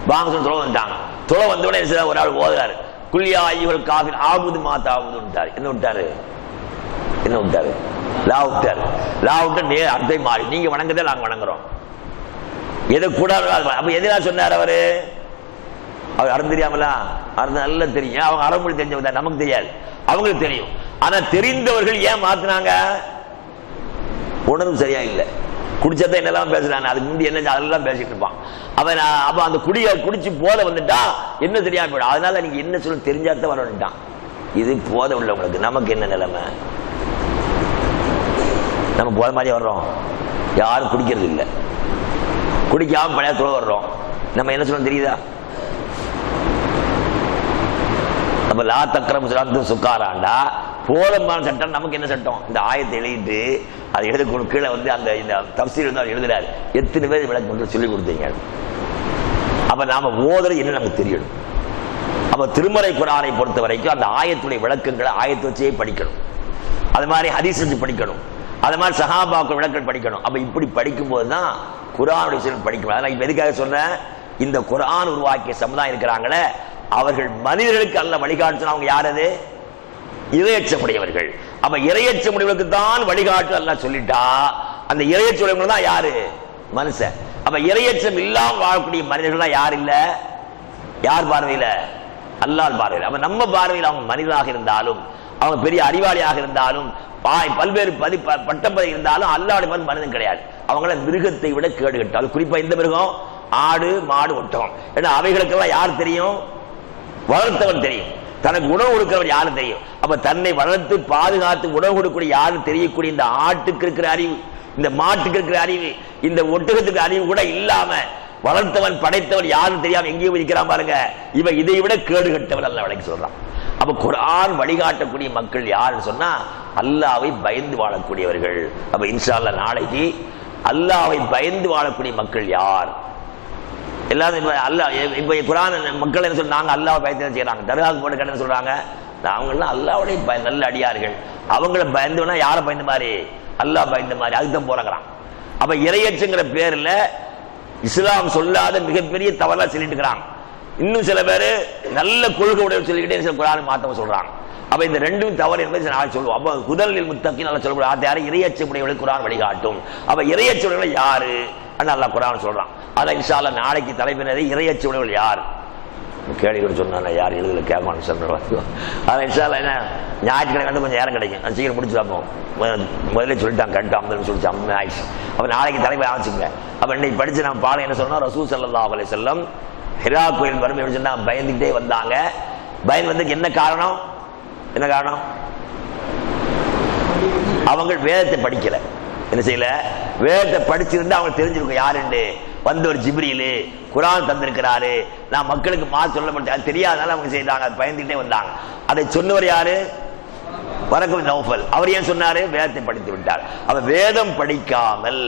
வாங்க சொல்லி தொலை வந்துட்டாங்க. தொலை வந்த உடனே ஒரு ஆள் ஓதுறாரு, குல்யா ஐயுகள் காஃபிர் ஆபுது மாதா ஆபுது விட்டாரு. என்ன விட்டாரு? லா விட்டாரு. லா விட்டு அர்த்தத்தை மாறி, நீங்க வணங்குறதை நாங்க வணங்குறோம், எதை கூட. அப்ப எதிராக சொன்னார் அவரு? அவர் அறம் தெரியாமலா? அறம் நல்லா தெரியும். அவங்க அறமொழி தெரிஞ்சவங்க, நமக்கு தெரியாது, அவங்களுக்கு தெரியும். ஆனா தெரிந்தவர்கள் ஏன் மாத்தினாங்க? உணர்வு சரியா இல்லை. குடிச்சதான் என்னெல்லாம் பேசுறாங்க, அதுக்கு முந்தி என்ன அதெல்லாம் பேசிட்டு இருப்பான் அவன். அப்ப அந்த குடிச்சு போத வந்துட்டா என்ன தெரியாம போயிடும். அதனால நீங்க என்ன சொல்ல தெரிஞ்சாதான் வரணுட்டான். இது போத உள்ளவங்களுக்கு. நமக்கு என்ன நிலைமை? நம்ம போத மாதிரி வர்றோம், யாரும் குடிக்கிறது இல்லை, குடிக்காம பழைய தொலை வர்றோம். நம்ம என்ன சொல்லணும் தெரியுதா? நம்ம லா தக்ரம் சுக்காராண்டா போதமான சட்டம். நமக்கு என்ன சட்டம்? இந்த ஆயத்தை எழுதிட்டு அதை எழுத கீழே வந்து அந்த இந்த தப்சீர் வந்து எழுதுறாரு. எத்தனை பேர் விளக்கு மட்டும் சொல்லி கொடுத்தீங்க. அப்ப நாம ஓதுறது என்ன நமக்கு தெரியணும். அப்ப திருமறை குர்ஆனை பொறுத்த வரைக்கும் அந்த ஆயத்துடைய விளக்கங்களை ஆயத்தை வச்சே படிக்கணும். அது மாதிரி ஹதீஸ் வச்சு படிக்கணும். அது மாதிரி சஹாபாக்கள் விளக்கம் படிக்கணும். அப்ப இப்படி படிக்கும் போதுதான் குர்ஆனுடைய விஷயம் படிக்கணும். அதனால இப்ப எதுக்காக சொன்னேன்? இந்த குர்ஆன் உருவாக்கிய சமுதாயம் இருக்கிறாங்களே, அவர்கள் மனிதர்களுக்கு அல்ல வழிகாட்டு. அவங்க யாரது? இறையச்சமுடையவர்கள். அப்ப இறையச்சமுடையவர்களுக்கு தான் வழிகாட்டு அல்லாஹ் சொல்லிட்டா, அந்த இறையச்சமுடையவர்கள் தான் யாரு? மனுஷன். அப்ப இறையச்சம் இல்லாம வாழக்கூடிய மனிதர்கள் யார்? இல்ல, யார் பார்வையில? அல்லாஹ் பார்வையில். அப்ப நம்ம பார்வையில் அவங்க மனிதனாக இருந்தாலும், அவங்க பெரிய அறிவாளியாக இருந்தாலும், பல்வேறு பட்டம் இருந்தாலும் அல்லாஹ்வுடைய பார்வை மனிதன் கிடையாது. அவங்கள மிருகத்தை விட கேடு கட்டாலும். குறிப்பா இந்த மிருகம் ஆடு மாடு ஒட்டகம். ஏன்னா அவைகளுக்கெல்லாம் யார் தெரியும்? வளர்த்தவன் தெரியும். தனக்கு உணவு கொடுக்கிறவன் யாரு தெரியும். அப்ப தன்னை வளர்த்து பாதுகாத்து உணவு கொடுக்கக்கூடிய யாரு தெரியக்கூடிய இந்த ஆட்டுக்கு இருக்கிற அறிவு, இந்த மாட்டுக்கு இருக்கிற அறிவு, இந்த ஒட்டகத்துக்கு அறிவு கூட இல்லாம வளர்த்தவன் படைத்தவன் யாரும் தெரியாம எங்கேயும் இருக்கிறான் பாருங்க. இவன் இதை விட கேடு கட்டவன் அல்ல வழக்கு சொல்றான். அப்ப குர்ஆன் வழிகாட்டக்கூடிய மக்கள் யாருன்னு சொன்னா அல்லாஹ்வை பயந்து வாழக்கூடியவர்கள். அப்ப இன்ஷா அல்லாஹ் நாளைக்கு அல்லாஹ்வை பயந்து வாழக்கூடிய மக்கள் யார்? எல்லாரும் அல்லாஹ் இப்ப குர்ஆன் மக்கள் என்ன சொல்றாங்க? அல்லாஹ்வை பயந்து செய்யறாங்க. தர்காவுக்கு போட்டு கடன்னு சொல்றாங்க. அவங்கெல்லாம் அல்லாஹ்வுடைய நல்ல அடியார்கள். அவங்கள பயந்துனா யாரை பயந்த மாதிரி? அல்லாஹ் பயந்த மாதிரி. அதுதான் போறாங்கறான். அப்ப இறையச்சங்கிற பேர்ல இஸ்லாம் சொல்லாத மிகப்பெரிய தவறா சொல்லிட்டு இருக்கிறாங்க. இன்னும் சில பேர் நல்ல கொள்கை உடைய சொல்லிக்கிட்டே சில குரான் மாத்தவ சொல்றாங்க. அப்ப இந்த ரெண்டும் தவறு என்பதை நான் சொல்லுவோம். அப்ப முதலில் முத்தக்கி நல்லா சொல்லக்கூடிய ஆத்த யாரு? இறையச்சமுடையவர்களுக்கு குரான் வழிகாட்டும். அப்ப இறையச்சமுடையவர்கள் யாரு? அல்லாஹ் குரான் சொல்றான். அதான் இன்ஷா அல்லாஹ் நாளைக்கு தலைப்பினரை இறையச்சமுடையவர்கள் யார் கேள்வி சொன்னா யார் எழுதுல கேட்கணும் சொல்றாங்க. அதான் இன்ஷா அல்லாஹ் என்ன ஞாயிற்றுக்கிழமை வந்து கொஞ்சம் நேரம் கிடைக்கும், சீக்கிரம் முடிச்சு பார்ப்போம். முதல்ல சொல்லிட்டாங்க கட்டு சொல்லிச்சு அம்மா ஆயிடுச்சு. அப்ப நாளைக்கு தலைமை ஆச்சுங்க. அப்ப இன்னைக்கு படிச்சு நம்ம பாடம் என்ன சொன்னா, ரசூல் ஸல்லல்லாஹு அலைஹி வஸல்லம் ஹிரா கோயில் வரும் எப்படி சொன்னா பயந்துகிட்டே வந்தாங்க. பயந்து வந்ததுக்கு என்ன காரணம்? என்ன காரணம்? அவங்க வேதத்தை படிக்கல. என்ன செய்யல? வேதத்தை படிச்சிருந்தா அவங்க தெரிஞ்சிருக்கும் யாருண்டு. வந்தவர் ஜிப்ரீல் குரான் தந்திருக்கிறாரு, நான் மக்களுக்கு மாற்ற சொல்ல தெரியாதனால அவங்க செய்தாங்க, பயந்துகிட்டே வந்தாங்க. அதை சொன்னவர் யாரு? வரகம் நௌஃபல். அவர் ஏன் சொன்னாரு? வேதத்தை படித்து விட்டார். அவ வேதம் படிக்காமல்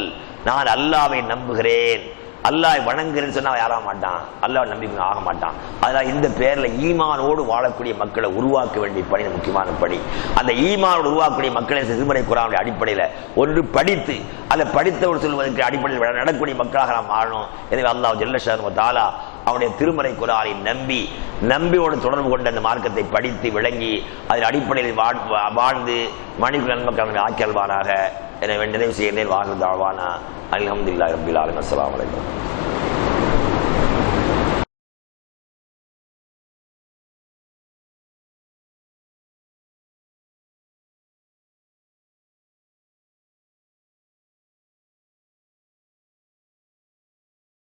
நான் அல்லாஹ்வை நம்புகிறேன், அல்லாஹ் வணங்குறேன்னு சொன்னா யாராக மாட்டான், அல்லாஹ் நம்பி ஆக மாட்டான். அதனால இந்த பேர்ல ஈமானோடு வாழக்கூடிய மக்களை உருவாக்க வேண்டிய பணி முக்கியமான பணி. அந்த ஈமானோடு உருவாக்கக்கூடிய மக்களை திருமறை குர்ஆனுடைய அடிப்படையில் ஒன்று படித்து அதை படித்தவர் சொல்வதற்கு அடிப்படையில் நடக்கக்கூடிய மக்களாக நாம் மாறணும். எனவே அல்லாஹ் ஜல்ல ஷஅனுஹு வ தஆலா அவனுடைய திருமறை குர்ஆனை நம்பியோடு தொடர்பு கொண்ட அந்த மார்க்கத்தை படித்து விளங்கி அதன் அடிப்படையில் வாழ்ந்து மனித நன்மக்கள் ஆக்கியல்வாராக. எனவே நிறைவு செய்ய வாழ்ந்து தாழ்வானா. அல்ஹம்துலில்லாஹி ரப்பில் ஆலமீன். அஸ்ஸலாமு அலைக்கும்.